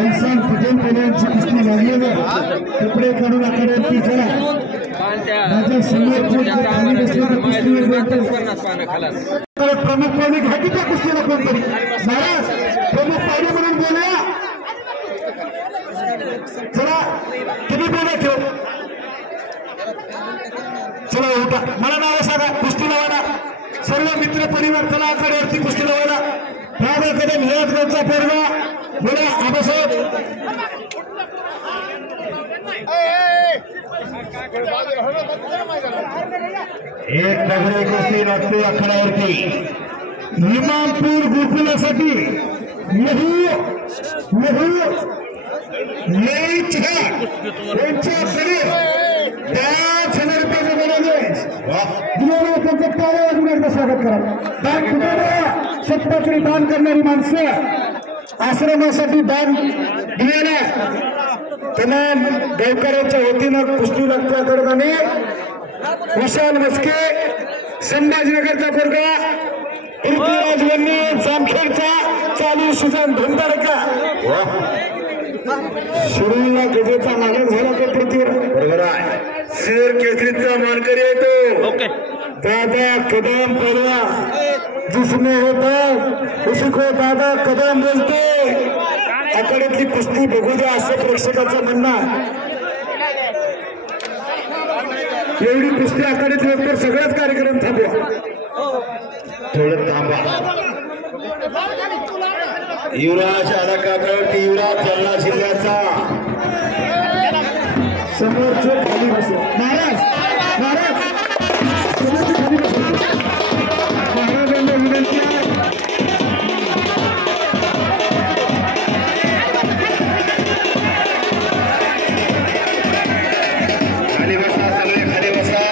इन्सान पटेल पवारांची कुस्ती लागलेली कपडे काढून आखाड्यावरती चला. माझ्या समोरचे प्रमुख पाहुणे घ्या की त्या कुस्तीला कोणतरी महाराज प्रमुख पाहुणे म्हणून बोलूया. चला तुम्ही बोला ठेव. चला उठा मला नाव सांगा कुस्ती लावायला. सर्व मित्र परिवार चला आखाड्यावरती कुस्ती लावायला. राधा कदम हिराजगावचा पोरगा बोला आबासाहेब. एक नगरी कुस्ती लागते आखाड्यावरती. इमामपूर गोकुलासाठी त्यांच्याकडे 5,000 रुपयाचं बोलायचे त्यांचं टाळ्या वाजून एकदा स्वागत करा. दान कुठे सत्पात्री दान करणारी माणसं आश्रमासाठी दान दिलेल्या तमाम गावकऱ्यांच्या वतीनं कुस्ती लागते करताना विशाल मस्के संभाजीनगरचा पोरगा पृथ्वीराज वन्नी जामखेडचा चालू सुजान धुंदारका शिरूरला गजेचा मालक झाला तो पृथ्वीराज बरोबर आहे. शेर केसरीचा मानकरी येतो दादा कदम पडवा जिसमें होता उसी को दादा कदम बोलते. आखाड्यातली कुस्ती बघू द्या असं प्रेक्षकाचं म्हणणं. एवढी कुस्ती आखाडीत तर सगळेच कार्यक्रम थांबवा. थोडं थांबा. युवराज आडकाकडे युवराज जालना जिल्ह्याचा समोरचे खाली बसले. महाराज समोरचे खाली बसले. महाराजांना विनंती आहे. खाली बसा, सगळे खाली बसा,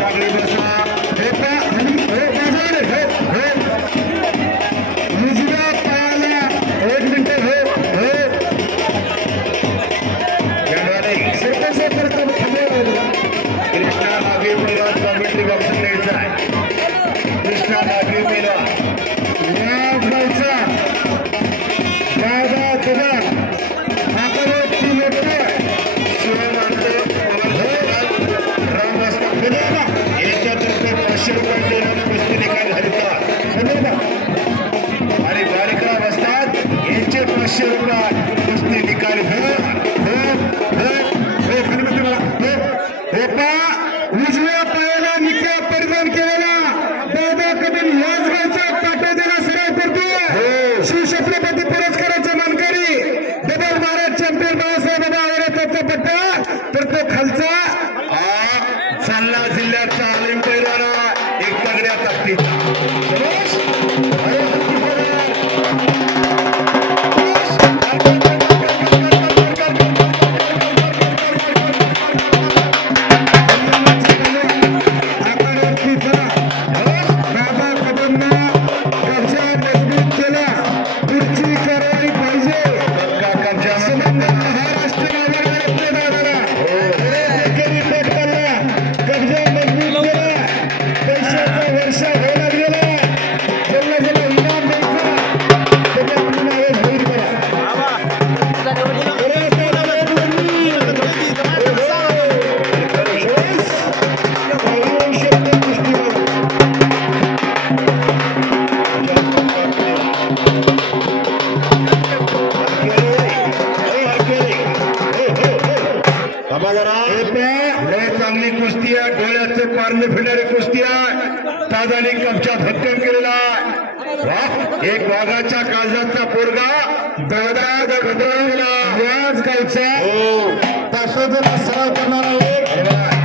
सगळे बसा. उजव्या पायाला 1 मिनिट कृष्णा नागे मैदान कॉमेंट्री बॉक्स न्यायचा आहे. कृष्णा नागे मैदान गावचा दादा तुझा आकडे याच्यातर्फे 500 रुपये कुस्ती निकाल हरतात आणि बालिका बसतात. यांचे 500 रुपये कुस्ती निकाल उजव्या पायाला निक्या परिधान केलेला दादा कदम याच गावचा काटा देणा सराव करतो. शिवछत्रपती पुरस्काराचे मानकरी डबल महाराज चॅम्पियन बाळासाहेब आवडताचा पट्टा तर तो खालचा जालना जिल्ह्याचा आलिम पैलवान एक तगड्या ताकदीचा चांगली कुस्ती आहे. डोळ्याचे पारणे फिरणारी कुस्ती आहे. ताजाने कपचा भक्कम केलेला आहे. एक वाघाच्या काळजाचा पोरगा दादा घडवला याच गावचा तासाचा सराव करणारा एक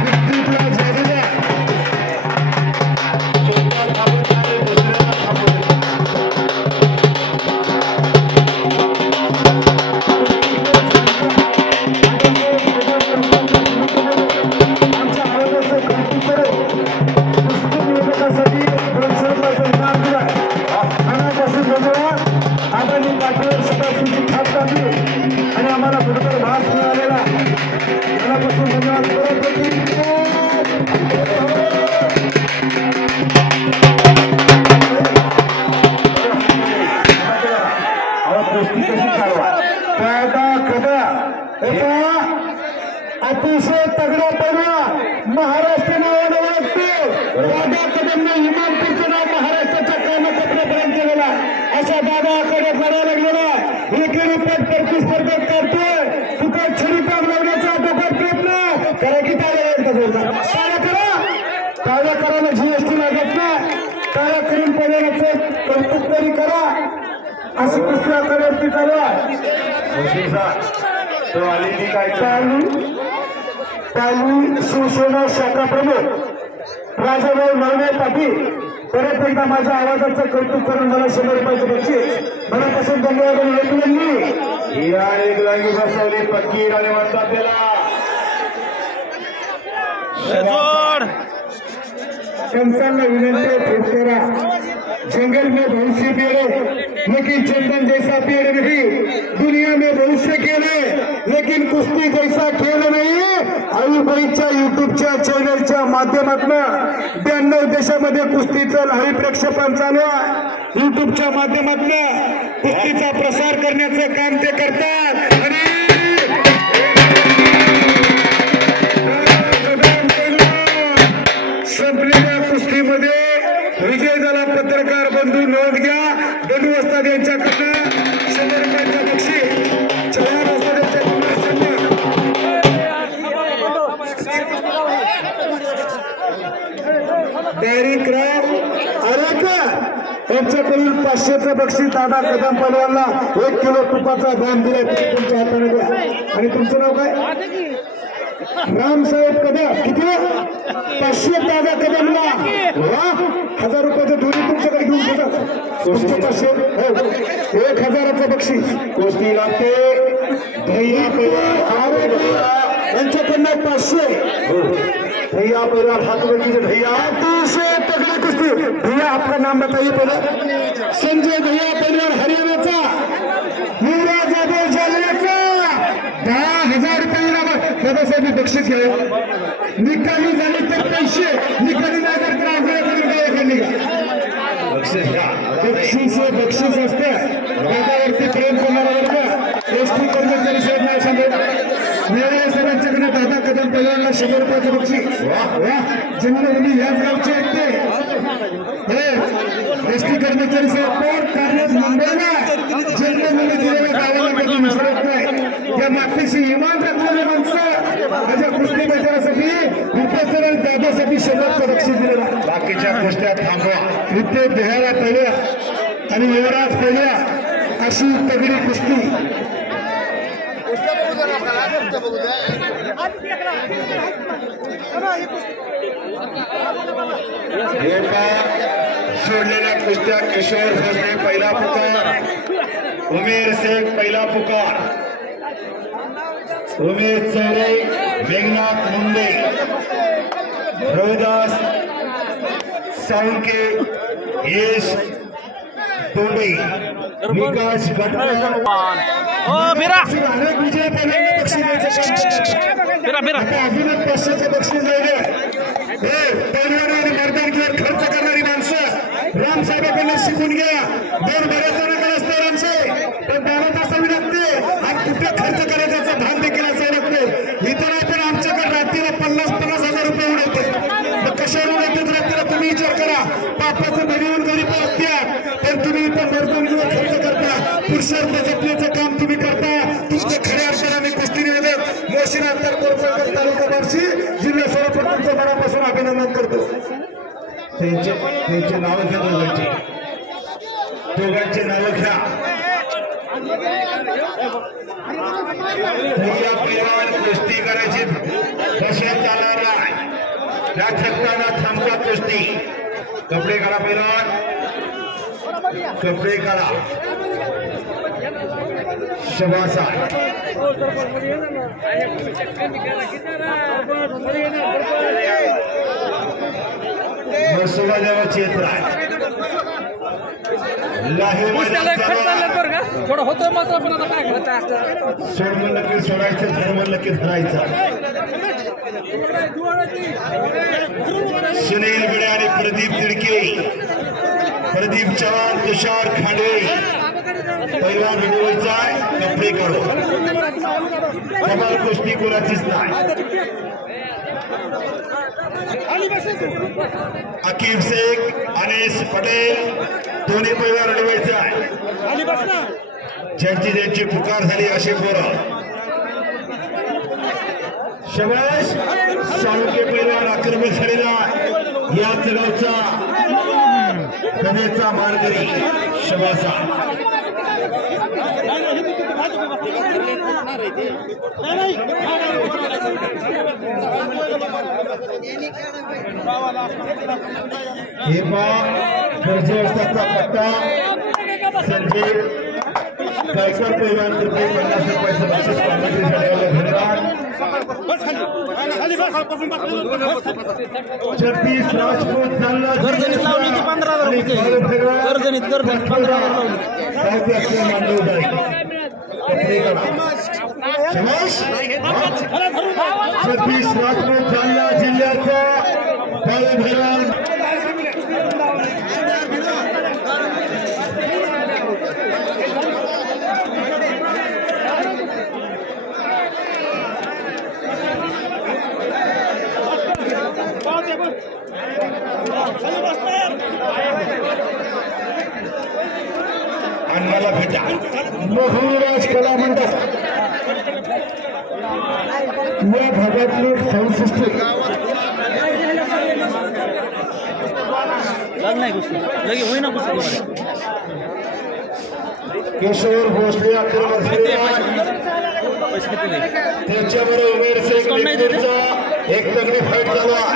कुस्तीतला झालेला आणि आम्हाला बरोबर भाग मिळालेला मनापासून धन्यवाद गोष्टी कशी चालवा अतिशय तगडा पडला महाराष्ट्र नावानं ओळखतो. दादा कदमने इमामपूरचं नाव महाराष्ट्राच्या कानाकोपऱ्यापर्यंत केलेला अशा दादा आकडे करायला लागलेला एकेरी पट प्रतिस्पर्धेत करतोय. तुका छडी काम लावण्याचा आटोकाट प्रयत्न करा की टाळ्या करायला जीएसटी लागत नाही. टाळ्या करून पर्यायाचं कौतुक तरी करा. अशी कुस्ती आकड्यावरती चालू आहे. तालमी शिवसेना शाखा प्रमुख राजाभाऊ नवणे पाटील परत एकदा माझ्या आवाजाचं कौतुक करून मला 100 रुपयाचं बक्षीस मनापासून धन्यवाद. हिरा एक लागी बसवली पक्की आणि म्हणतात त्याला कंसांना विनंती फिरतेरा जंगल में बहुत से पेड़ लेकिन चंदन जैसा पेड़ नहीं. दुनिया में बहुत से खेल है लेकिन कुस्ती जैसा खेल नाही. आईबाईच्या युट्यूबच्या चॅनलच्या माध्यमातून 92 देशामध्ये कुस्तीचं लाईव्ह प्रक्षेपण चालू आहे. युट्यूबच्या माध्यमातून कुस्तीचा प्रसार करण्याचं काम ते करतात. आणि संपलेल्या कुस्तीमध्ये विजय झाला. पत्रकार बंधू नोंद घ्या. बंधू वस्ताद यांच्याकडनं 100 रुपयाचं बक्षीस. 4 वस्ताद यांच्याकडून बक्षीस दादा कदम पलवानला 1 किलो तुपाचा दान दिलाय तुमच्या हाताने द्या. आणि तुमचं नाव काय? रामसाहेब कदम. किती? 500 दादा कदमला. वा, 1000 रुपयाचं धुरी तुमच्याकडे घेऊन ठेवा. तुमचे 500 1000चं बक्षीस. कुस्ती लागते भैया परिवार यांच्याकडनं 500. भैया परिवार हाथ में कीजिए. भैया अतिशय तगड़ी कुस्ती. भैया आपका नाम बताइए पहले. संजय भैया परिवार हरियाणाचा. युवराज जाधव जालन्याचा. 10,000 रुपये दादासाहेब बक्षीस घ्या. निकाली झाली तर 500. निकाली नाही तर बक्षीस असते. दादावरती प्रेम करणारा वर्ग एसटी कर्मचारी साहेब नाही सांगत. न्यायालय साहेबांच्याकडे दादा कदम पहिल्यांदा 100 रुपयाचं बक्षीस. जनरली ह्याच गावचे आहेत ते. एसटी कर्मचारी साहेब कोण कार्यात मुंबईला जनरली दिलेल्या गावाला कधी विसरत नाही. त्या मातीशी इमान राखलेली माणसं माझ्या कुस्ती मैदानासाठी विद्यार्थ्यांना दादासाठी 100चं बक्षीस दिलेलं. बाकीच्या कुस्त्या थांबवा. इथे देहारा पहिल्या आणि युवराज पहिल्या अशी तगडी कुस्ती. सोडलेल्या कुस्त्या किशोर भोसले पहिला पुकार. उमेर शेख पहिला पुकार. उमेश चौरे, मेघनाथ मुंडे, रोहिदास साळुंके, यश तोंडे, विकास गटकर. अनेक विजय पहिल्यांदा बक्षीस अजून एक 500चं बक्षीस राहिले. हे पैलवानी आणि मर्दानकीवर खर्च करणारी माणसं रामसाहेबांकडून शिकून घ्या. 2 बऱ्याच जणांकडे असते रामसाहेब, पण दारात असावी लागते आणि कुठे खर्च करायचं भान देखील असावं लागते. इतर पण आमच्याकडे रात्रीला 50,000 रुपये उडवते. मग कशावर उडवते रात्रीला तुम्ही विचार करा. पापाचं घरी येऊन घरी पाहत्या, पण तुम्ही इथं मर्दानकीवर खर्च करता. पुरुषार्थ जपण्याचं काम तुम्ही करता. तुमचं खऱ्या अक्षराने कुस्ती निवेदक मोशीना अंतरकोरकर तालुका बार्शी जिल्हा सोलापूर तुमचं मनापासून अभिनंदन करतो. त्यांचे नावं घ्या. दोघांचे नावं घ्या. पैलवान कुस्ती करायची कशा चालणार नाही. या थकताना थांबता कुस्ती. कपडे काढा पैलवान. कपडे काढा. शबासा. मसोबाजावाची यात्रा थोडं होतं मात्र पण आता काय करता. सोड म्हणलं की सोडायचं, धर म्हणलं की धरायचं. सुनील भिडे आणि प्रदीप तिडके, प्रदीप चव्हाण, तुषार खांडे पैलवान रेडीवायचा. कपडे काढो. कमाल कुस्ती कोणाचीच नाही. अकीब शेख, अनेस पटेल दोन्ही पैलवान रेडीवायचा. ज्यांची पुकार झाली अशी पोरं. शबाश. साळुंके पैलवान आक्रमक झालेला याच गावचा कनेचा मानकरी. शबासा. हे गरजे असताचा पट्टा संजय गायकर पैलवान तर्फे 50 रुपयाचं बक्षीस धन्यवाद. 36 राजपूत चालला. गर्जनीत लावली की 15,000 रुपये. गर्जनीत 15,000 लावली. 36 राजपूत चालला जिल्ह्याचा पैलवान. अन्नाला भेटा. मोहनराज कला मंडळ या भागातली 67 नाही गोष्टी लगे होईना गोष्टी. किशोर भोसले अखेर बसलेला त्याच्याबरोबर उमेर शेख नेतूरचा एक तगडी फाईट चालू आहे.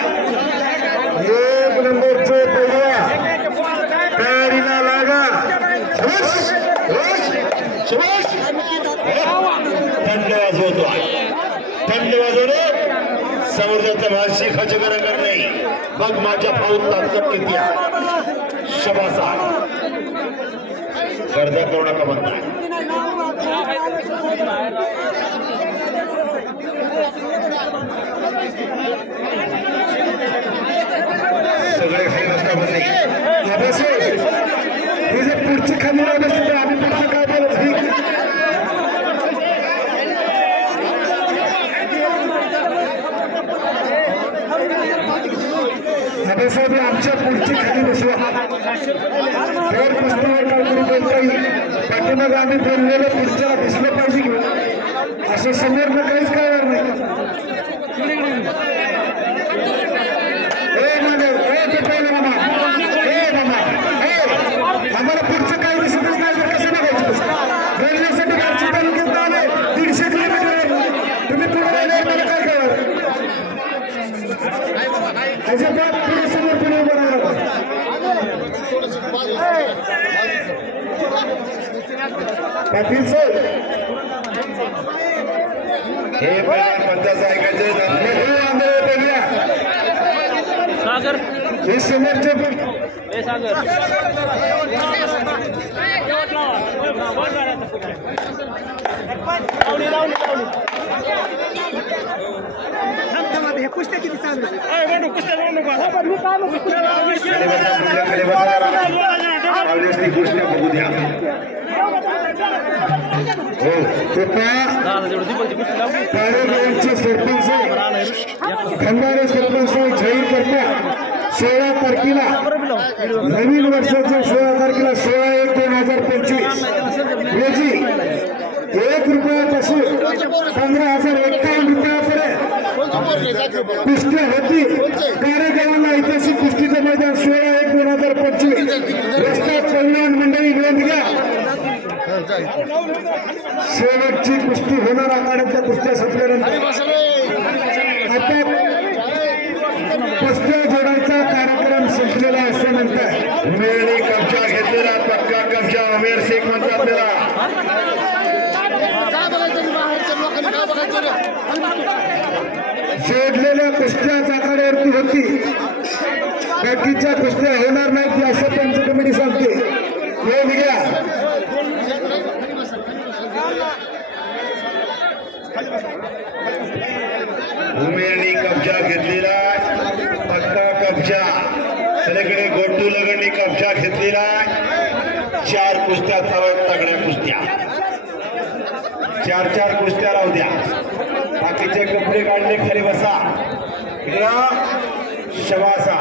1 नंबरचे पहिल्या तयारीला लागा. थंड वाजवतो थंड वाजवणे समुद्राचा भाग शिखाचे गरगर नाही. बघ माझ्या पाऊत ताकद किती आहे. शबासा गर्दा करू नका म्हणता. सगळे खाली बसता बसले हे जे पुढची खाली राहिलं असते आम्ही पुढचं काय बोलत साहेब आमच्या पुढची खाली बसवा. तर पुस्तकावर काहीतरी बोलता येईल. पाठीमाग आम्ही बोललेलं पुढच्याला दिसलं पाहिजे घेऊन असं समोरनं काहीच कळणार नाही. आम्हाला पुढचं काही दिसतच नाही. तर कसं बघायचं रेल्वेसाठी घरची तालुक्यात आले 150 किलोमीटर तुम्ही पुढे राहिले मला काय कळणार. अजिबात पुढे समोर पुढे उभं राहणार. पाटील सर हे पंचायत ऐकायचे सागर हे समोरचे पण सागर कुस्त्या किती चालू कुस्त्या बघू द्या. हो पारेगावचे सरपंच खंडारे सरपंच जाहीर करता 16 तारखेला नवीन वर्षाच्या 16 तारखेला 16/1/2025 रोजी 1 रुपयापासून 15,051 रुपयापर्यंत कुस्त्या होती. कार्यक्रमाला ऐतिहासिक कुस्तीचं मैदान 16/1/2025 रस्ता कल्याण मंडळी नोंद घ्या. शेवटची कुस्ती होणार. आखाड्यातल्या कुस्त्या संपल्यानंतर आता कुस्त्या जोडायचा कार्यक्रम संपलेला असल्यानंतर उमेरने कब्जा घेतलेला पक्का कब्जा उमेर शेख म्हणतात आपल्याला. जोडलेल्या कुस्त्या आखाड्यावरती होती. बाकीच्या कुस्त्या होणार नाहीत असं त्यांची कमिटी सांगते. हे घ्या. उमेरनी कब्जा घेतलेला पक्का कब्जा. सगळीकडे गोटू लगडनी कब्जा घेतलेला. 4 कुस्त्या चालत तगड्या कुस्त्या 4 कुस्त्या राहू द्या. बाकीचे कपडे काढले खाली बसा. शबासा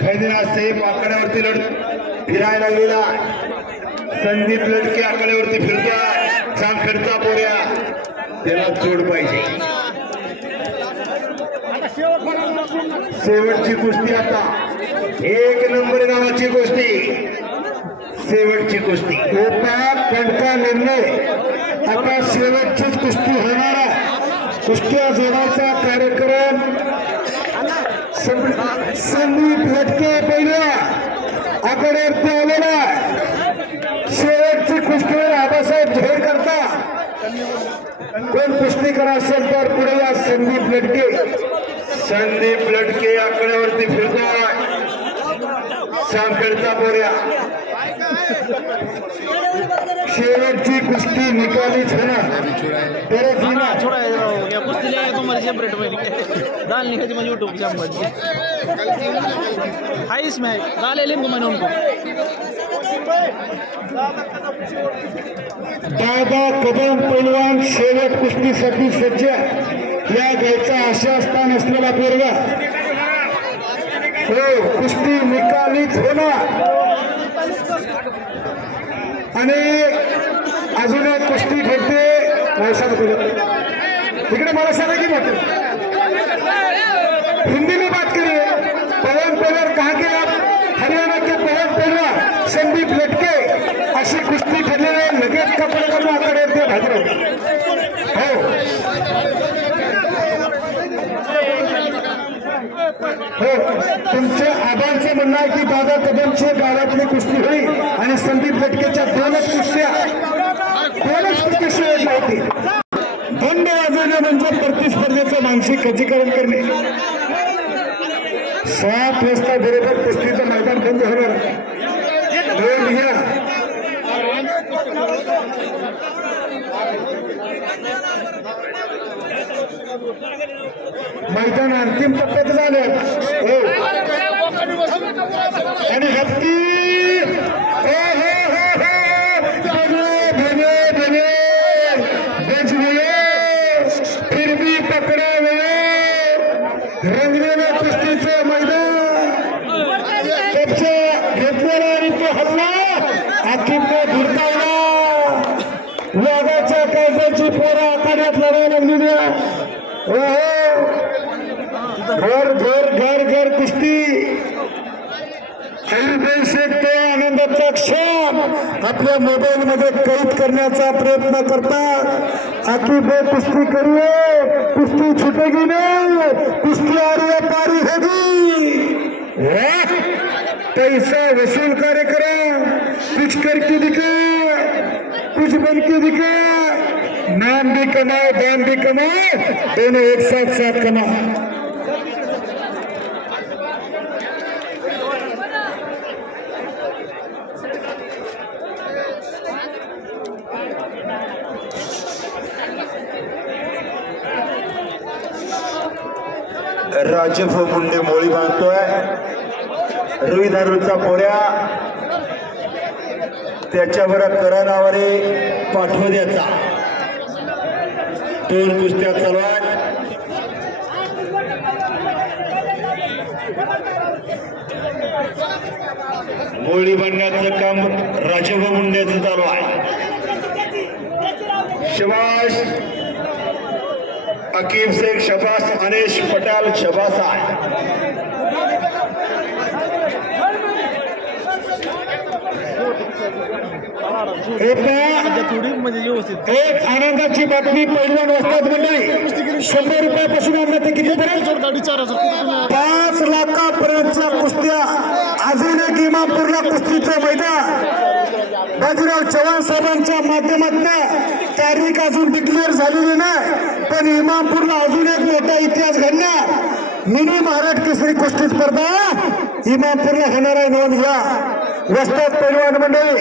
खैदीराज साहेब आकड्यावरती फिरायला गेला. संदीप लडके आकड्यावरती फिरतोय. चांखडचा पोऱ्या त्याला जोड पाहिजे. शेवटची कुस्ती आता 1 नंबर नावाची कुस्ती. शेवटची कुस्ती कणका निर्णय. आता शेवटचीच कुस्ती होणार आहे. कुस्त्या जोडायचा कार्यक्रम संदीप लटके पहिल्या आकड्यावरती आलेला. शेवटची कुस्तीवर आबासाहेब जाहीर करता. कोण कुस्ती करा असेल तर पुढे या. संदीप लटके आकड्यावरती फिरतोय. सांखडचा पोऱ्या. शेवटची कुस्ती निकालीच होणार. तरच सेपरेट डाल निकल मैं यूट्यूब हाई इसमें डाले लिंक मैंने उनको. दादा कदम पैलवान शेवट कुस्तीसाठी सज्ज. या गायचा आशास्थान असलेला पोरगा. हो कुस्ती निकालीच होणार. आणि अजून एक कुस्ती घडते. इकडे मला सांगा की मोठे हिंदी में बात करिए. पवन पहलवान कहाँ के आप? हरियाणा के पवन पहलवान संदीप संदीप लटके अशी कुस्ती ठरलेले लगेच कपडे करून आकडे ते भाजरे हो तुमच्या आबांचं म्हणणं आहे की दादा कदमची गावातली कुस्ती होईल आणि संदीप लटकेच्या दोनच कुस्ती शिवाय होती. दंड वाजवणे म्हणजे प्रतिस्पर्धेचं मानसिक खच्चीकरण करणे. 7 वाजता बरोबर कुस्तीचं मैदान बंद होणार. दोन घ्या. मैदान अंतिम टप्प्यात झालं हो आणि हत्ती फिर भी पकडा रंगलेलं कुस्तीचं मैदान घेतलेला आणि तो हल्ला आखीने धुडकावला. वाघाच्या कायद्याची पोरं आखाड्यात लढायला लागलेली घर घर घर घर कुस्ती. तो आनंदाचा क्षण आपल्या मोबाईल मध्ये कैद करण्याचा प्रयत्न करतात. आखी बे कुस्ती करिए, कुस्ती छुटेगी नहीं, कुस्ती आरी पारी होगी. पैसा वसूल कार्यक्रम कुछ करके दिखा, कुछ बन के दिखा. नाम भी कमाओ, दाम भी कमाओ, दोनों एक साथ कमाओ. राजफ मुंडे मोळी बांधतोय. रवी दारूचा पोऱ्या त्याच्यावर करणावरे पाठवण्याचा 2 कुस्त्या चालू आहेत. मोळी बांधण्याचं काम राजभ मुंडेचं चालू आहे. शबाश अकीब शेख शबास, अनेश पटेल शबास आहे. एक आनंदाची बातमी पहिल्या वस्तात मंडळी. 100 रुपयापासून आणलं ते कितीपर्यंत? 5 लाखापर्यंतच्या कुस्त्या. अजून एक इमामपूरला कुस्तीचं मैदान बाजीराव चव्हाण साहेबांच्या माध्यमातून तारीख अजून डिक्लेअर झालेली नाही, पण इमामपूरला अजून एक मोठा इतिहास घडणार. मिनी महाराष्ट्र केसरी कुस्ती स्पर्धा इमामपूरला होणार आहे. नोंद घ्या. वस्तात पैलवान मंडळी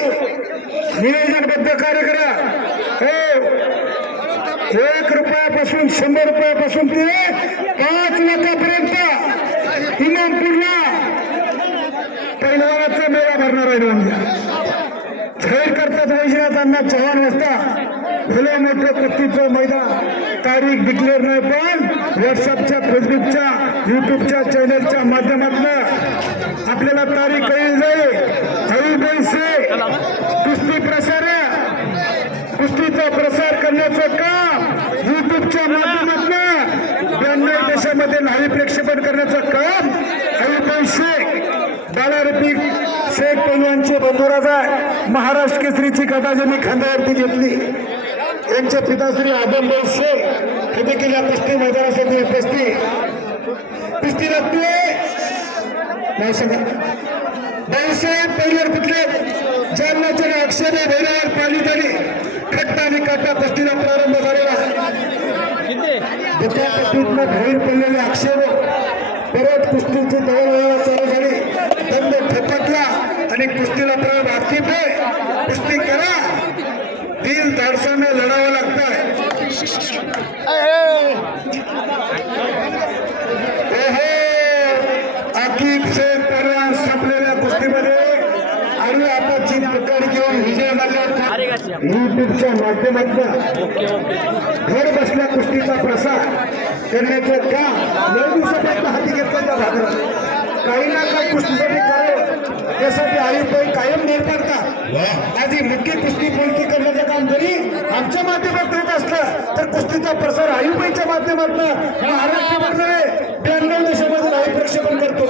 नियोजनबद्ध कार्य करा. 1 रुपयापासून 100 रुपयापासून ते 5 लाखापर्यंत इमामपूरला पैलवानाचा मेळा भरणार आहे. नोंद घ्या. जाहीर करतात वैजनाथ अण्णा चव्हाण वाजता भले मोठं कुस्तीचं मैदान. तारीख डिक्लेअर नाही, पण व्हॉट्सअपच्या, फेसबुकच्या, युट्यूबच्या चॅनलच्या माध्यमातून आपल्याला तारीख कळली जाईल. हळूबैसे कुस्ती कुस्तीचा प्रसार करण्याचं काम युट्यूबच्या माध्यमातून 92 देशामध्ये लाईव्ह प्रक्षेपण करण्याचं काम हळूबैसे बालारफिक शेख पैलवानचे बंधुराज आहे. महाराष्ट्र केसरीची गदा ज्यांनी खांद्यावरती घेतली यांचे पिताश्री आदमभाऊ शेख हे देखील या कुस्ती मैदानासाठी उपस्थित. कुस्ती लागते भाऊसाहेब पैलवान कुठले जालन्याचे अक्षरे भैरवार पाली झाली. खट्टा आणि काटा कुस्तीला प्रारंभ झालेला आहे. दुखापतीतनं बाहेर पडलेले अक्षर परत कुस्तीची दळणवळण चालू झाली. दंड ठपकला आणि कुस्तीला प्रारंभ. आखीब आहे, कुस्ती करा. दिल धाडसाने लढावं लागतंय. आखीब शेख परवान संपलेल्या कुस्तीमध्ये आणि आताची प्रकार घेऊन विजय झाल्यावर युट्यूबच्या माध्यमातून घर बसल्या कुस्तीचा प्रसार करण्याचं काम 9 दिवसापर्यंत हाती घेतलं. त्या भागात काही ना काही कुस्तीसाठी करावं त्यासाठी आयुक्त कायम निर्माणतात. आधी मुख्य कुस्ती बोलती करण्याचं काम जरी आमच्या माध्यमातून होत असलं तर कुस्तीचा प्रसार आयुबाईच्या माध्यमातून महाराष्ट्रामध्ये 92 देशामध्ये लाईव्ह प्रक्षेपण करतो.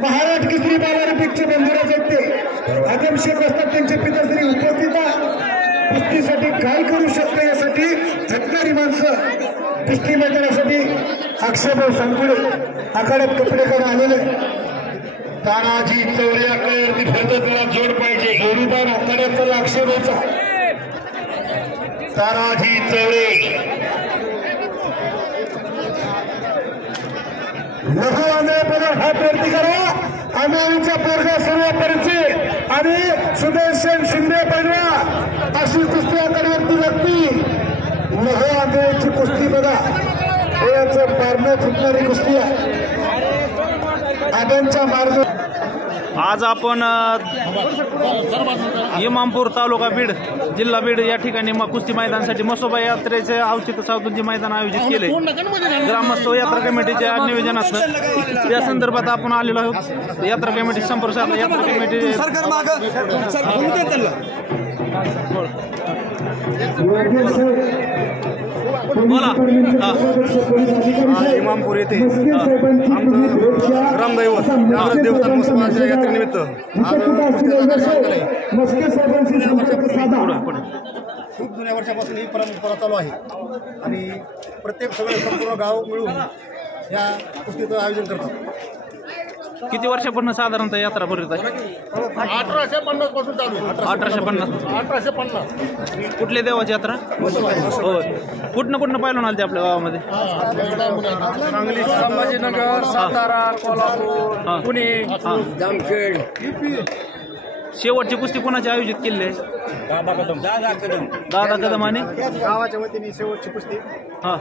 महाराष्ट्र केसरी बालारफिकचे बंधुराज आहेत ते आदम शेख असतात त्यांचे पिताश्री उपस्थित कुस्तीसाठी काय करू शकते यासाठी झटणारी माणसं कुस्ती मैदानासाठी अक्षयभाऊ सांगुळे आखाड्यात कपडे करून आलेले तानाजी चौरे आकड्यावरती फक्त त्याला जोड पाहिजे. जोडीदार आखाड्यात चला अक्षयभाऊचा तानाजी चौरे लघु आंधळेपणा हात वरती करा. आंधळीचा पोरगा सर्व परिचित आणि सुदर्शन शिंदे पैलवा अशी कुस्ती आकड्यावरती लागती. लघु आंधळीची कुस्ती बघा डोळ्याचं मारणं फुटणारी कुस्ती आहे. आबांच्या मार्ग आज आपण इमामपूर तालुका बीड जिल्हा बीड या ठिकाणी कुस्ती मैदानासाठी मसोबा यात्रेचे औचित्य सावधूंची मैदान आयोजित केले. ग्रामस्थ यात्रा कमिटीच्या नियोजनात या संदर्भात आपण आलेलो आहोत. यात्रा कमिटी संपर्क साधला. यात्रा कमिटी बोला. इमामपूर येथे रामदैवत देवता मुसलमानाच्या यात्रेनिमित्त खूप जुन्या वर्षापासून ही परंपरा चालू आहे आणि प्रत्येक सगळे संपूर्ण गाव मिळून या कुस्तीचं आयोजन करतात. किती वर्षापासून साधारणतः यात्रा भरत आहे? 1850 पासून चालू आहे. 1850. कुठल्या देवाची यात्रा? हो. कुठनं पाहिलं आलं ते आपल्या गावामध्ये? सांगली, संभाजीनगर, सातारा, कोल्हापूर, पुणे, जामखेड. शेवटची कुस्ती कोणाची आयोजित केली आहे? दादा कदम आणि गावाच्या वतीने शेवटची कुस्ती. हा,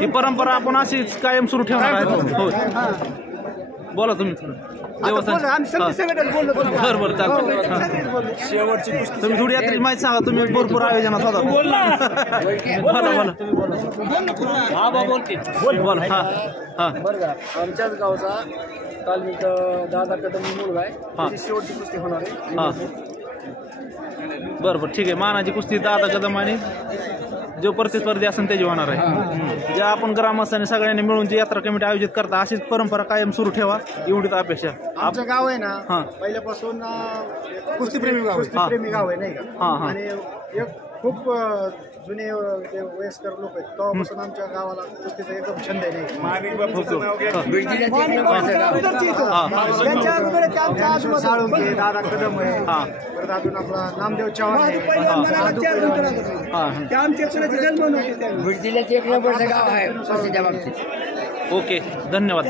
ही परंपरा आपण अशीच कायम सुरू ठेवणार आहे. हो, बोला तुम्ही थोडं. बरं बरं चालतं. शेवटची कुस्ती तुम्ही थोडी यात्रेची माहिती सांगा. तुम्ही भरपूर आयोजनात होता. बोला बोला. हा हा. बरं का, आमच्याच गावचा तालमीत दादा कदम मुलगा आहे. त्याची शेवटची कुस्ती होणार आहे. हा, बरं बरं ठीक आहे. मानाची कुस्ती दादा कदम आणि जो प्रतिस्पर्धी असेल त्याची होणार आहे. ज्या आपण ग्रामस्थांनी सगळ्यांनी मिळून जी यात्रा कमिटी आयोजित करता अशीच परंपरा कायम सुरू ठेवा एवढीच अपेक्षा. आमचं गाव आहे ना हा. पहिल्यापासून कुस्तीप्रेमी गाव आहे नाही का. हा हा. आणि एक खूप जुने जे वयस्कर लोक आहेत तेव्हापासून आमच्या गावाला कुस्तीचा एकदम छंद आहे नाही. साळुंके, दादा कदम आहे. परत अजून आपला नामदेव चव्हाण आहे. बीड जिल्ह्याचे एक नंबरचं गाव आहे कुस्तीच्या बाबतीत. ओके, धन्यवाद.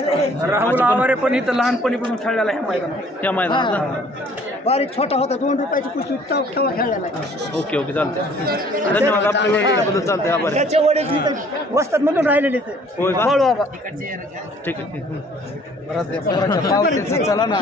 राहुल आवारे पण इथं लहानपणीपासून खेळलेला आहे मैदानात. या मैदानात बारीक छोटा होता 2 रुपयाची कुस्ती तेव्हा खेळलेला. ओके ओके चालतंय. धन्यवाद. आपल्या वेळ दिल्याबद्दल चालतंय. आभार. त्याच्या वडील वस्तात मधून राहिलेले ते. होय का? बोलू बाबा. ठीक आहे. चला ना.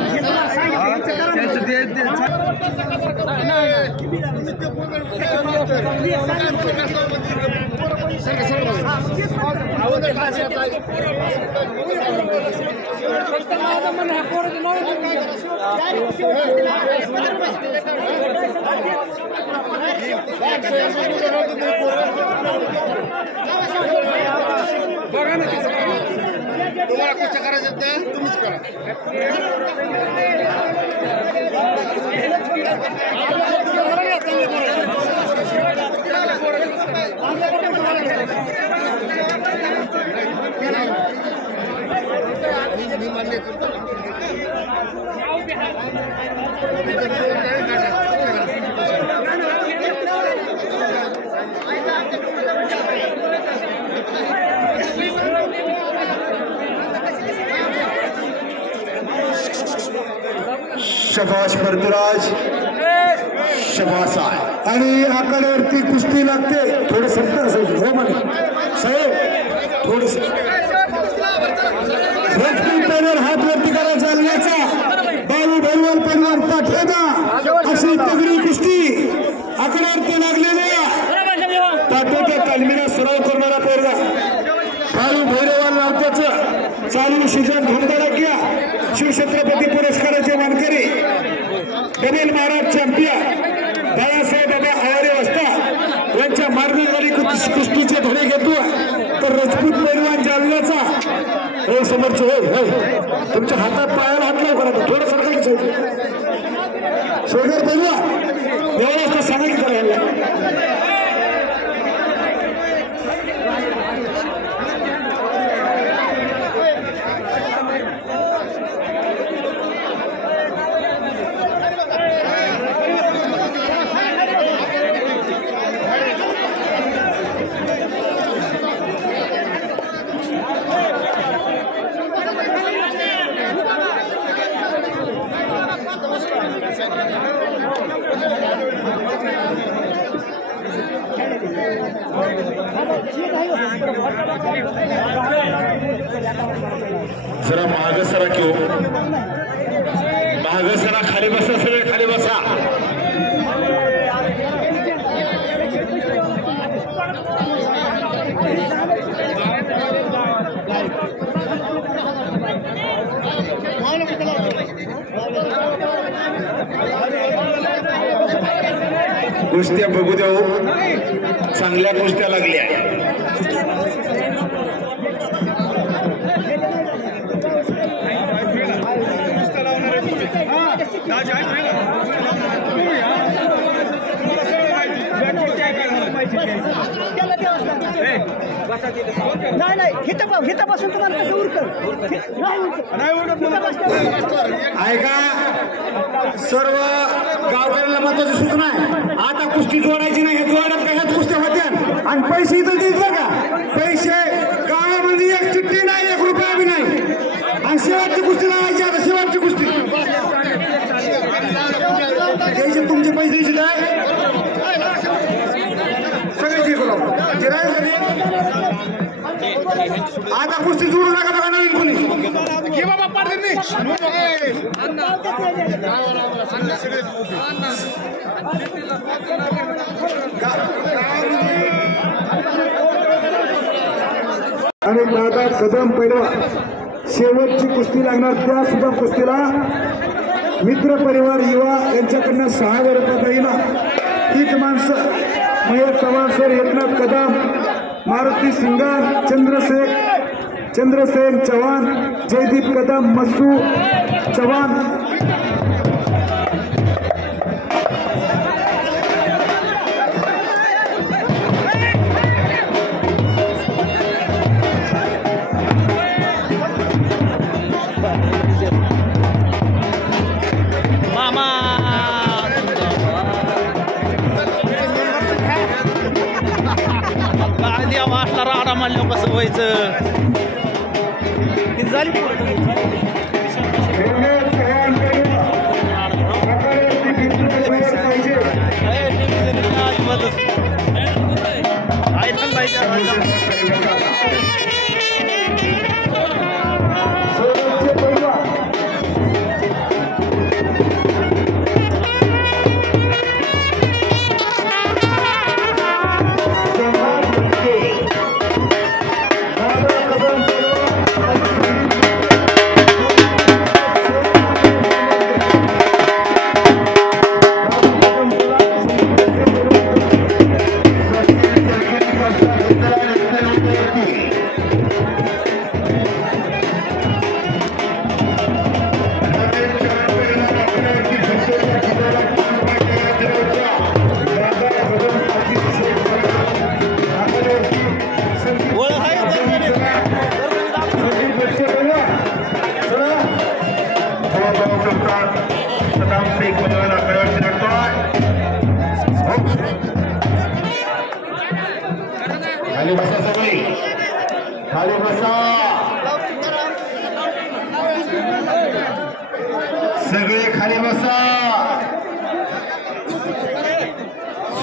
तुम्हाला कुठं करायचं ते तुम्हीच करा. शबाश भरतराज, शबास आहे. आणि आकड्यावरती कुस्ती लागते. थोडं सत्ता असायचं हो म्हणे साहेब. थोडस पॅनल हात वरती करा चालण्याचा. बालू भैरवाल पैलवान पाठवता अशी तगडी कुस्ती आकड्यावरती लागलेल्या तात्याच्या तालमीला सराव करणारा पोरगा बालू भैरवाल नावाचं चालू सीझन धुमधडाक्या शिवछत्रपती पुरस्काराचे मानकरी डबेल महाराज चॅम्पियन बाळासाहेब बाबा आवारे वस्ता यांच्या मार्गदर्शनाखाली कुस्तीचे धडे घेतो. तर राजपूत पैलवान जालन्याचा हे समोरचे तुमच्या हातात पायाला हात लाव करा. थोडं शेगर बोलवा व्यवस्था सांगा की करायला जरा माग सरा क्यों माग सरा खाली बसा सगळे खाली बसा कुस्त्या बघू देऊ चांगल्या कुस्त्या लागल्या नाही हितापासून तुम्हाला कसं उरकल ऐका सर्व गावकऱ्यांना महत्वाची सूचना आहे आता कुस्ती जोडायची नाही जोडत का ह्याच कुस्त्या होत्या आणि पैसे इथं देत बघा पैसे गावामध्ये एक चिठ्ठी नाही 1 रुपया बी नाही आणि शेवटची कुस्ती लावायची आता शेवटची कुस्ती द्यायचे तुमचे पैसे द्यायचे काय सगळे आता कुस्ती जोडू नका बघा नवीन कोणी आणि दादा कदम पैलवा शेवटची कुस्ती लागणार त्या सुद्धा कुस्तीला मित्र परिवार युवा यांच्याकडनं 6,000 रुपये देईना हीच माणसं महेश चव्हाण सर एकनाथ कदम मारुती सिंगार चंद्रसेन चव्हाण जयदीप कदम मस्सू चव्हाण म्हणलं कसं व्हायचं झाली खाली बसा सगळी खाली बसा सगळे खाली बसा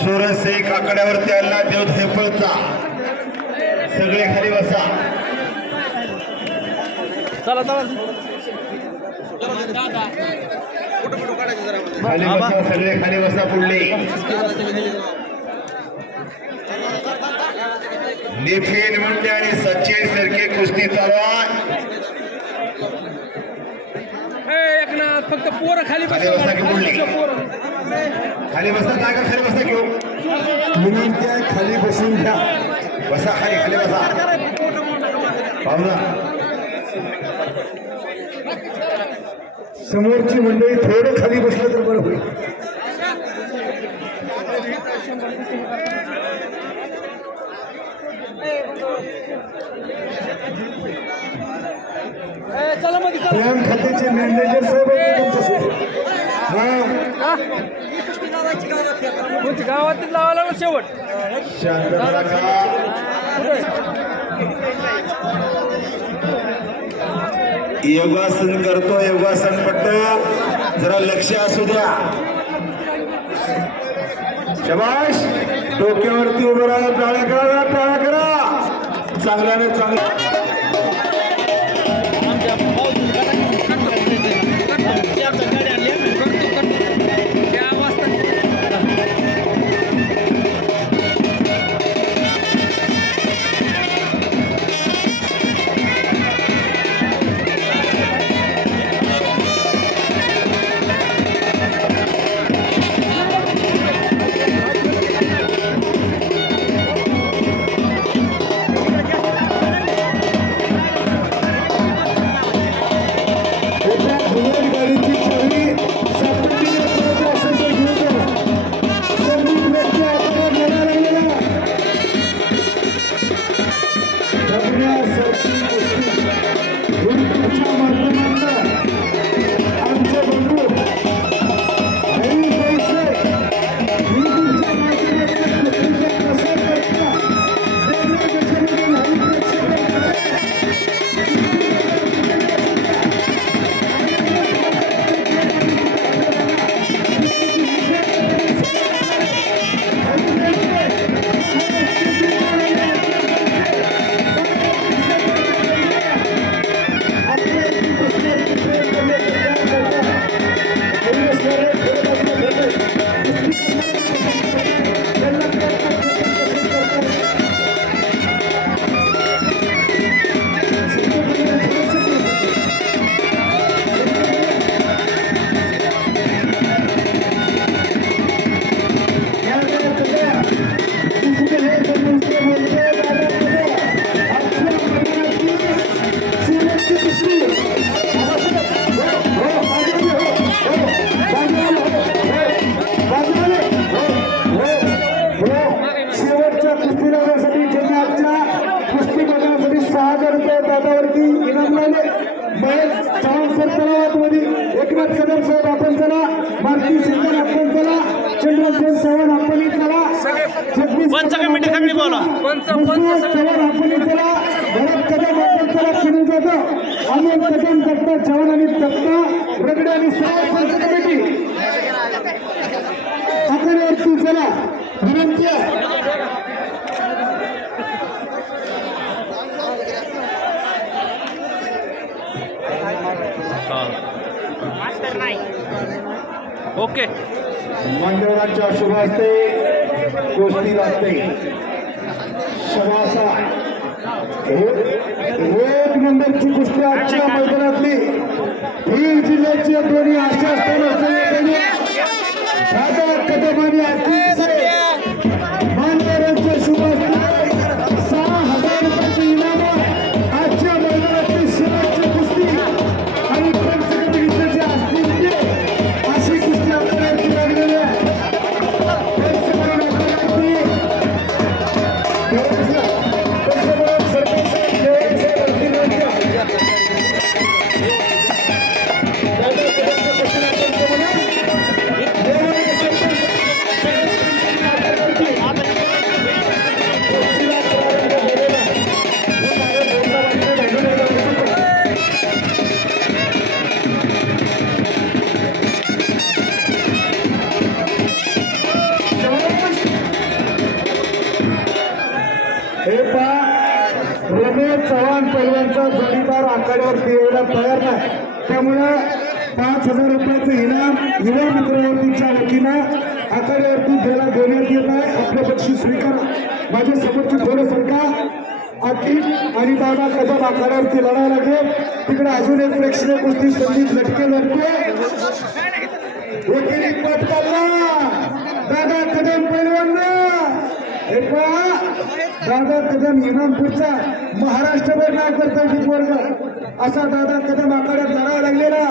सुरज एक आकड्यावरती आला देव धेपळचा सगळे खाली बसा चला खाली बसा सगळे खाली बसा पुढले निफिन मुंडे आणि सचिन सारखे कुस्ती चालवा फक्त पोरं खाली बसा की पुढले खाली बसा जागा खाली बसा घेऊ विनंती आहे खाली बसून घ्या बसा खाली खाली बसा पाहुणा समोरची मंडळी थोडं खाली बसलं तर बरं होईल हा गावातील लावायला शेवट योगासन करतो, योगासन पडतो, जरा लक्ष असू द्या. शबाश, डोक्यावरती उभं राहा, टाळ्या करा, टाळ्या करा. चांगल्याने चांगला पंच कमिटी सगळी बोला. जवान आणि तक्ता रगडे आणि पंच कमिटी आकड्यावरती चला, विनंती आहे. ओके, मान्यवरांच्या शुभ हस्ते कुस्ती लागते. शबासा एक नंबरची कुस्ती आजच्या मैदानातली बीड जिल्ह्याची दोन्ही आशा असताना कदमाने मान्यवरांच्या शुभ हस्ते 6,000 रुपयाचे इनाम आजच्या मैदानातली शेवटची कुस्ती आणि पंचकमिटीचे जे असतील अशी कुस्ती आपल्याला लागलेली आहे. रमेश चव्हाण पैलवानचा जोडीदार आखाड्यावरती यायला तयार नाही, त्यामुळे 5,000 रुपयाचं इनाम युवा मित्रवतीच्या वतीनं आखाड्यावरती त्याला देण्यात येत आहे. आपलं बक्षीस स्वीकारा. माझ्या समोरची थोडं सरका अखिल आणि दादा कदम आखाड्यावरती लढायला लागेल. तिकडे अजून एक प्रेक्षणीय कुस्ती संदीप लटके लढते. एकेरी पट काढला दादा कदम पैलवानना. हे पहा, दादा कदम इनामपूरचा महाराष्ट्रभर नाव करता वर्ग असा दादा कदम आखाड्यात लढावा लागलेला.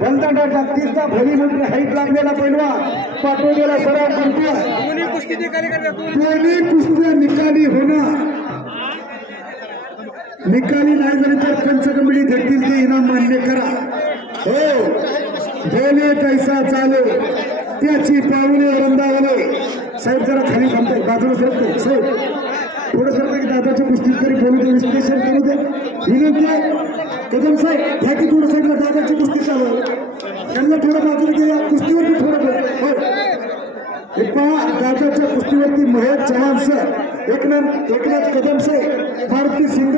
बलतांडा टाकीचा भली मोठी हाईट लागलेला पैलवान पाटोद्याला सराव करतो. दोन्ही कुस्त्या निकाली होणार. निकाली नाही झाली तर पंच कमिटी देखील ते इनाम मान्य करा. हो, बोले कैसा चालू त्याची पाहुणे वृंदावने. साहेब जरा खाली थांबते, बाजूला सरकते साहेब, थोडं सरकते की दादाची कुस्ती तरी बोलू दे, विश्लेषण करू दे. विनंती आहे कदम साहेब ह्या की थोडं साईडला दादाची कुस्ती चालू आहे, त्यांना थोडं बाजूला घ्या, कुस्तीवरती थोडं बोल. हो हे पहा दादाच्या कुस्तीवरती महेश चव्हाण सर, एकनाथ कदम सर, भारती सिंग,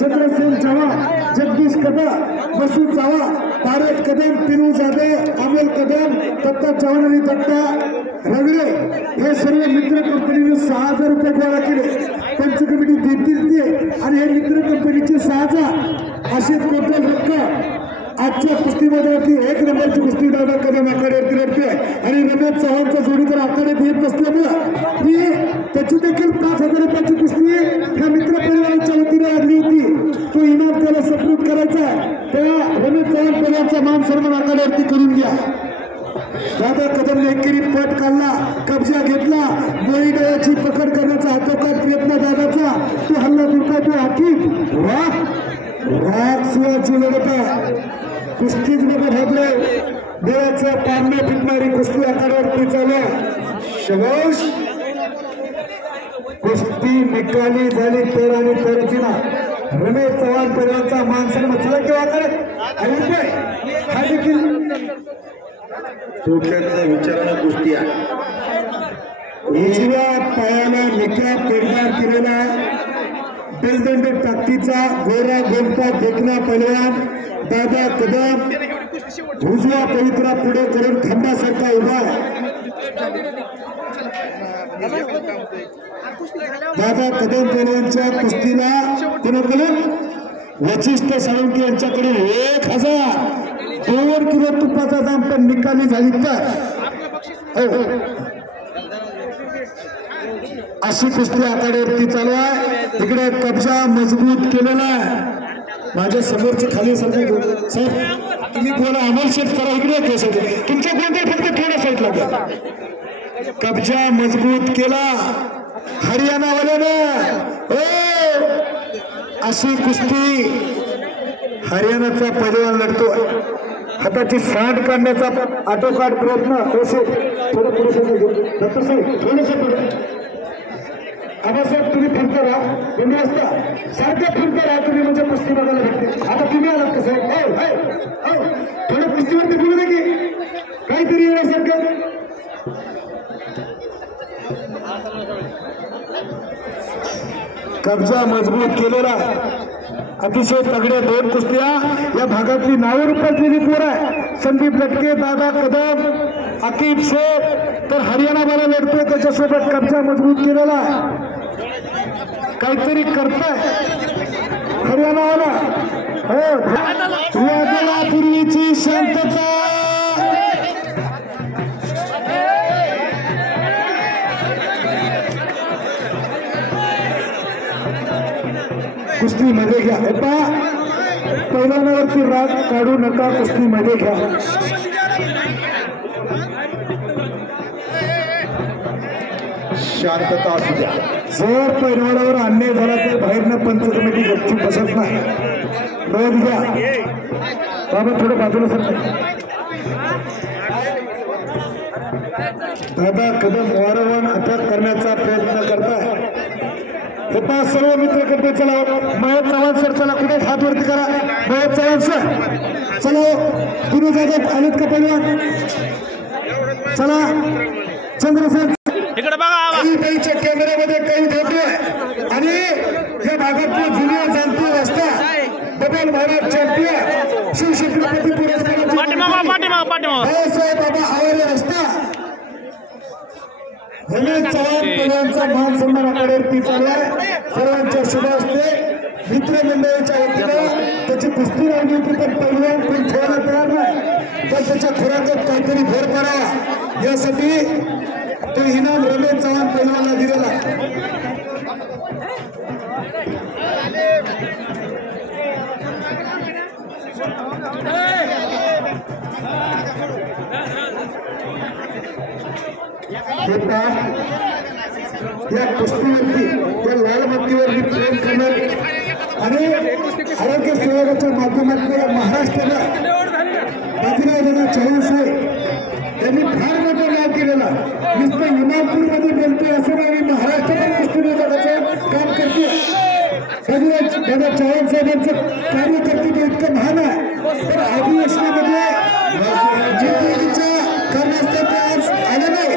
चंद्रसेन चव्हाण, जगदीश कदम, बसू चावा, तारक कदम, पिनू जाधव, अमोल कदम, दत्ता चव्हाण आणि दत्ता रगडे हे सर्व मित्र कंपनीने 6,000 रुपये गोळा केले. पंच कमिटी देतील ते आणि हे मित्र कंपनीचे 6,000 अशी टोटल रक्कम आजच्या कुस्तीमध्ये 1 नंबरची कुस्ती दादा कदम आखाड्यावरती लढते आणि रमेश चव्हाणचा जोडीदार आखाड्यात येत नसल्यामुळं ही त्याची देखील 5,000 रुपयाची कुस्ती ह्या मित्र परिवाराच्या वतीने आणली होती. तो इनाम त्याला सपोर्ट करायचा, त्या रमेश चव्हाण परिवाराचा मान सन्मान आखाड्यावरती करून घ्या. दादा कदमने एकेरी पट काढला, कब्जा घेतला, गोळी डोळ्याची पकड करण्याचा हातोकात प्रयत्न दादाचा, तो हल्ला दुर्गा तो हाकी राग सुवाची लढत आहे. कुस्तीच मध्ये भागले डोळ्याचं पारणे फिटणारी कुस्ती आखाड्यावरती चालू. शबाश कुस्ती निकाली झाली 13 आणि 13 रमेश चव्हाण परिवाराचा मान सन्मान चला किंवा करत आणि हा देखील डोक्यातल्या विचारानं कुस्ती आहे. उजव्या पायाला निकाब पेरदार केलेला बेलदंड टाकीचा गोरा गोलपा देखना पैलवान दादा कदम उजवा पवित्रा पुढे करून खंडासारखा उभा. दादा कदम पैलवानच्या कुस्तीला कोणाकडून वशिष्ठ साळुंके यांच्याकडे 1,000 किलो तुपाचा दाम पण निकाली झाली तर अशी कुस्ती आखाड्यावरती चालू आहे. इकडे कब्जा मजबूत केलेला आहे. माझ्या समोरचे खाली साहेब तुम्ही बोला, अमोल शेठ करा इकडे तुमच्या कोणत्या फक्त थोड्या साईडला घ्या. कब्जा मजबूत केला हरियाणावाल्यानं. अशी कुस्ती हरियाणाचा पैलवान लढतोय. हाताची सांड काढण्याचा आटोकाट प्रयत्न थोडं पुढे दत्त साहेब थोडंसं पुढे. आबासाहेब तुम्ही फिरता राहा, तुम्ही असता सारख्या फिरता राहा तुम्ही, म्हणजे कुस्ती बघायला भेटते. आता तुम्ही आलात का साहेब? थोडं कुस्तीवरती बोलू दे की काहीतरी येण्यासारखं. कब्जा मजबूत केलेला अतिशय तगड्या 2 कुस्त्या या भागातली नावं रुपयातलेली पोर आहे. संदीप लटके, दादा कदम, अकीब शेख, तर हरियाणावाला लढतोय त्याच्यासोबत कब्जा मजबूत केलेला काहीतरी करताय हरियाणावाला. हो पूर्वीची शांतता कुस्तीमध्ये घ्या. पैलवानावरती राग काढू नका, कुस्तीमध्ये घ्या. शांतता असू द्या. जर पैलवानावर अन्याय झाला तर बाहेरनं पंच कमिटी गपचूप बसत नाही. नोंद घ्या. बाबा थोडं बाजूला सरका. दादा कदम वारंवार अटक करण्याचा प्रयत्न करताय. हे पहा सर्व मित्र करते. चला महेश चव्हाण सर, चला कुठे हात वरती करा. महेश चव्हाण सर चला. गुरु जाधव आलेत का पैलवान? चला चंद्रसेन इकडे बघा. त्यांच्या कॅमेऱ्यामध्ये काही होतोय आणि या भागातली जुन्या जाणती रस्ता डबल भारत चॅम्पियन शिवछत्रपती पुरस्कार भाऊसाहेब बाबा आवारे रस्ता रमेश चव्हाण पैलवानचा मान सन्मान आखाड्यावरती चालू आहे. सर्वांच्या शुभ असते. मित्रमंडळीच्या वतीनं त्याची कुस्ती लागली होती पण पैलवान कोण ठेवायला तयार नाही, तर त्याच्या खुराकात काहीतरी भर पडावा यासाठी तो इनाम रमेश चव्हाण पैलवानला दिलेला. या कुस्तीवरती या लाल मातीवरती प्रेम करणार आणि आरोग्य सेवकाच्या माध्यमातून महाराष्ट्राला 40 दादा चव्हाण साहेबांचं कार्यकर्तृत्व इतकं महान आहे तर अधिवेशनामध्ये कारणास्तव आज आले नाही.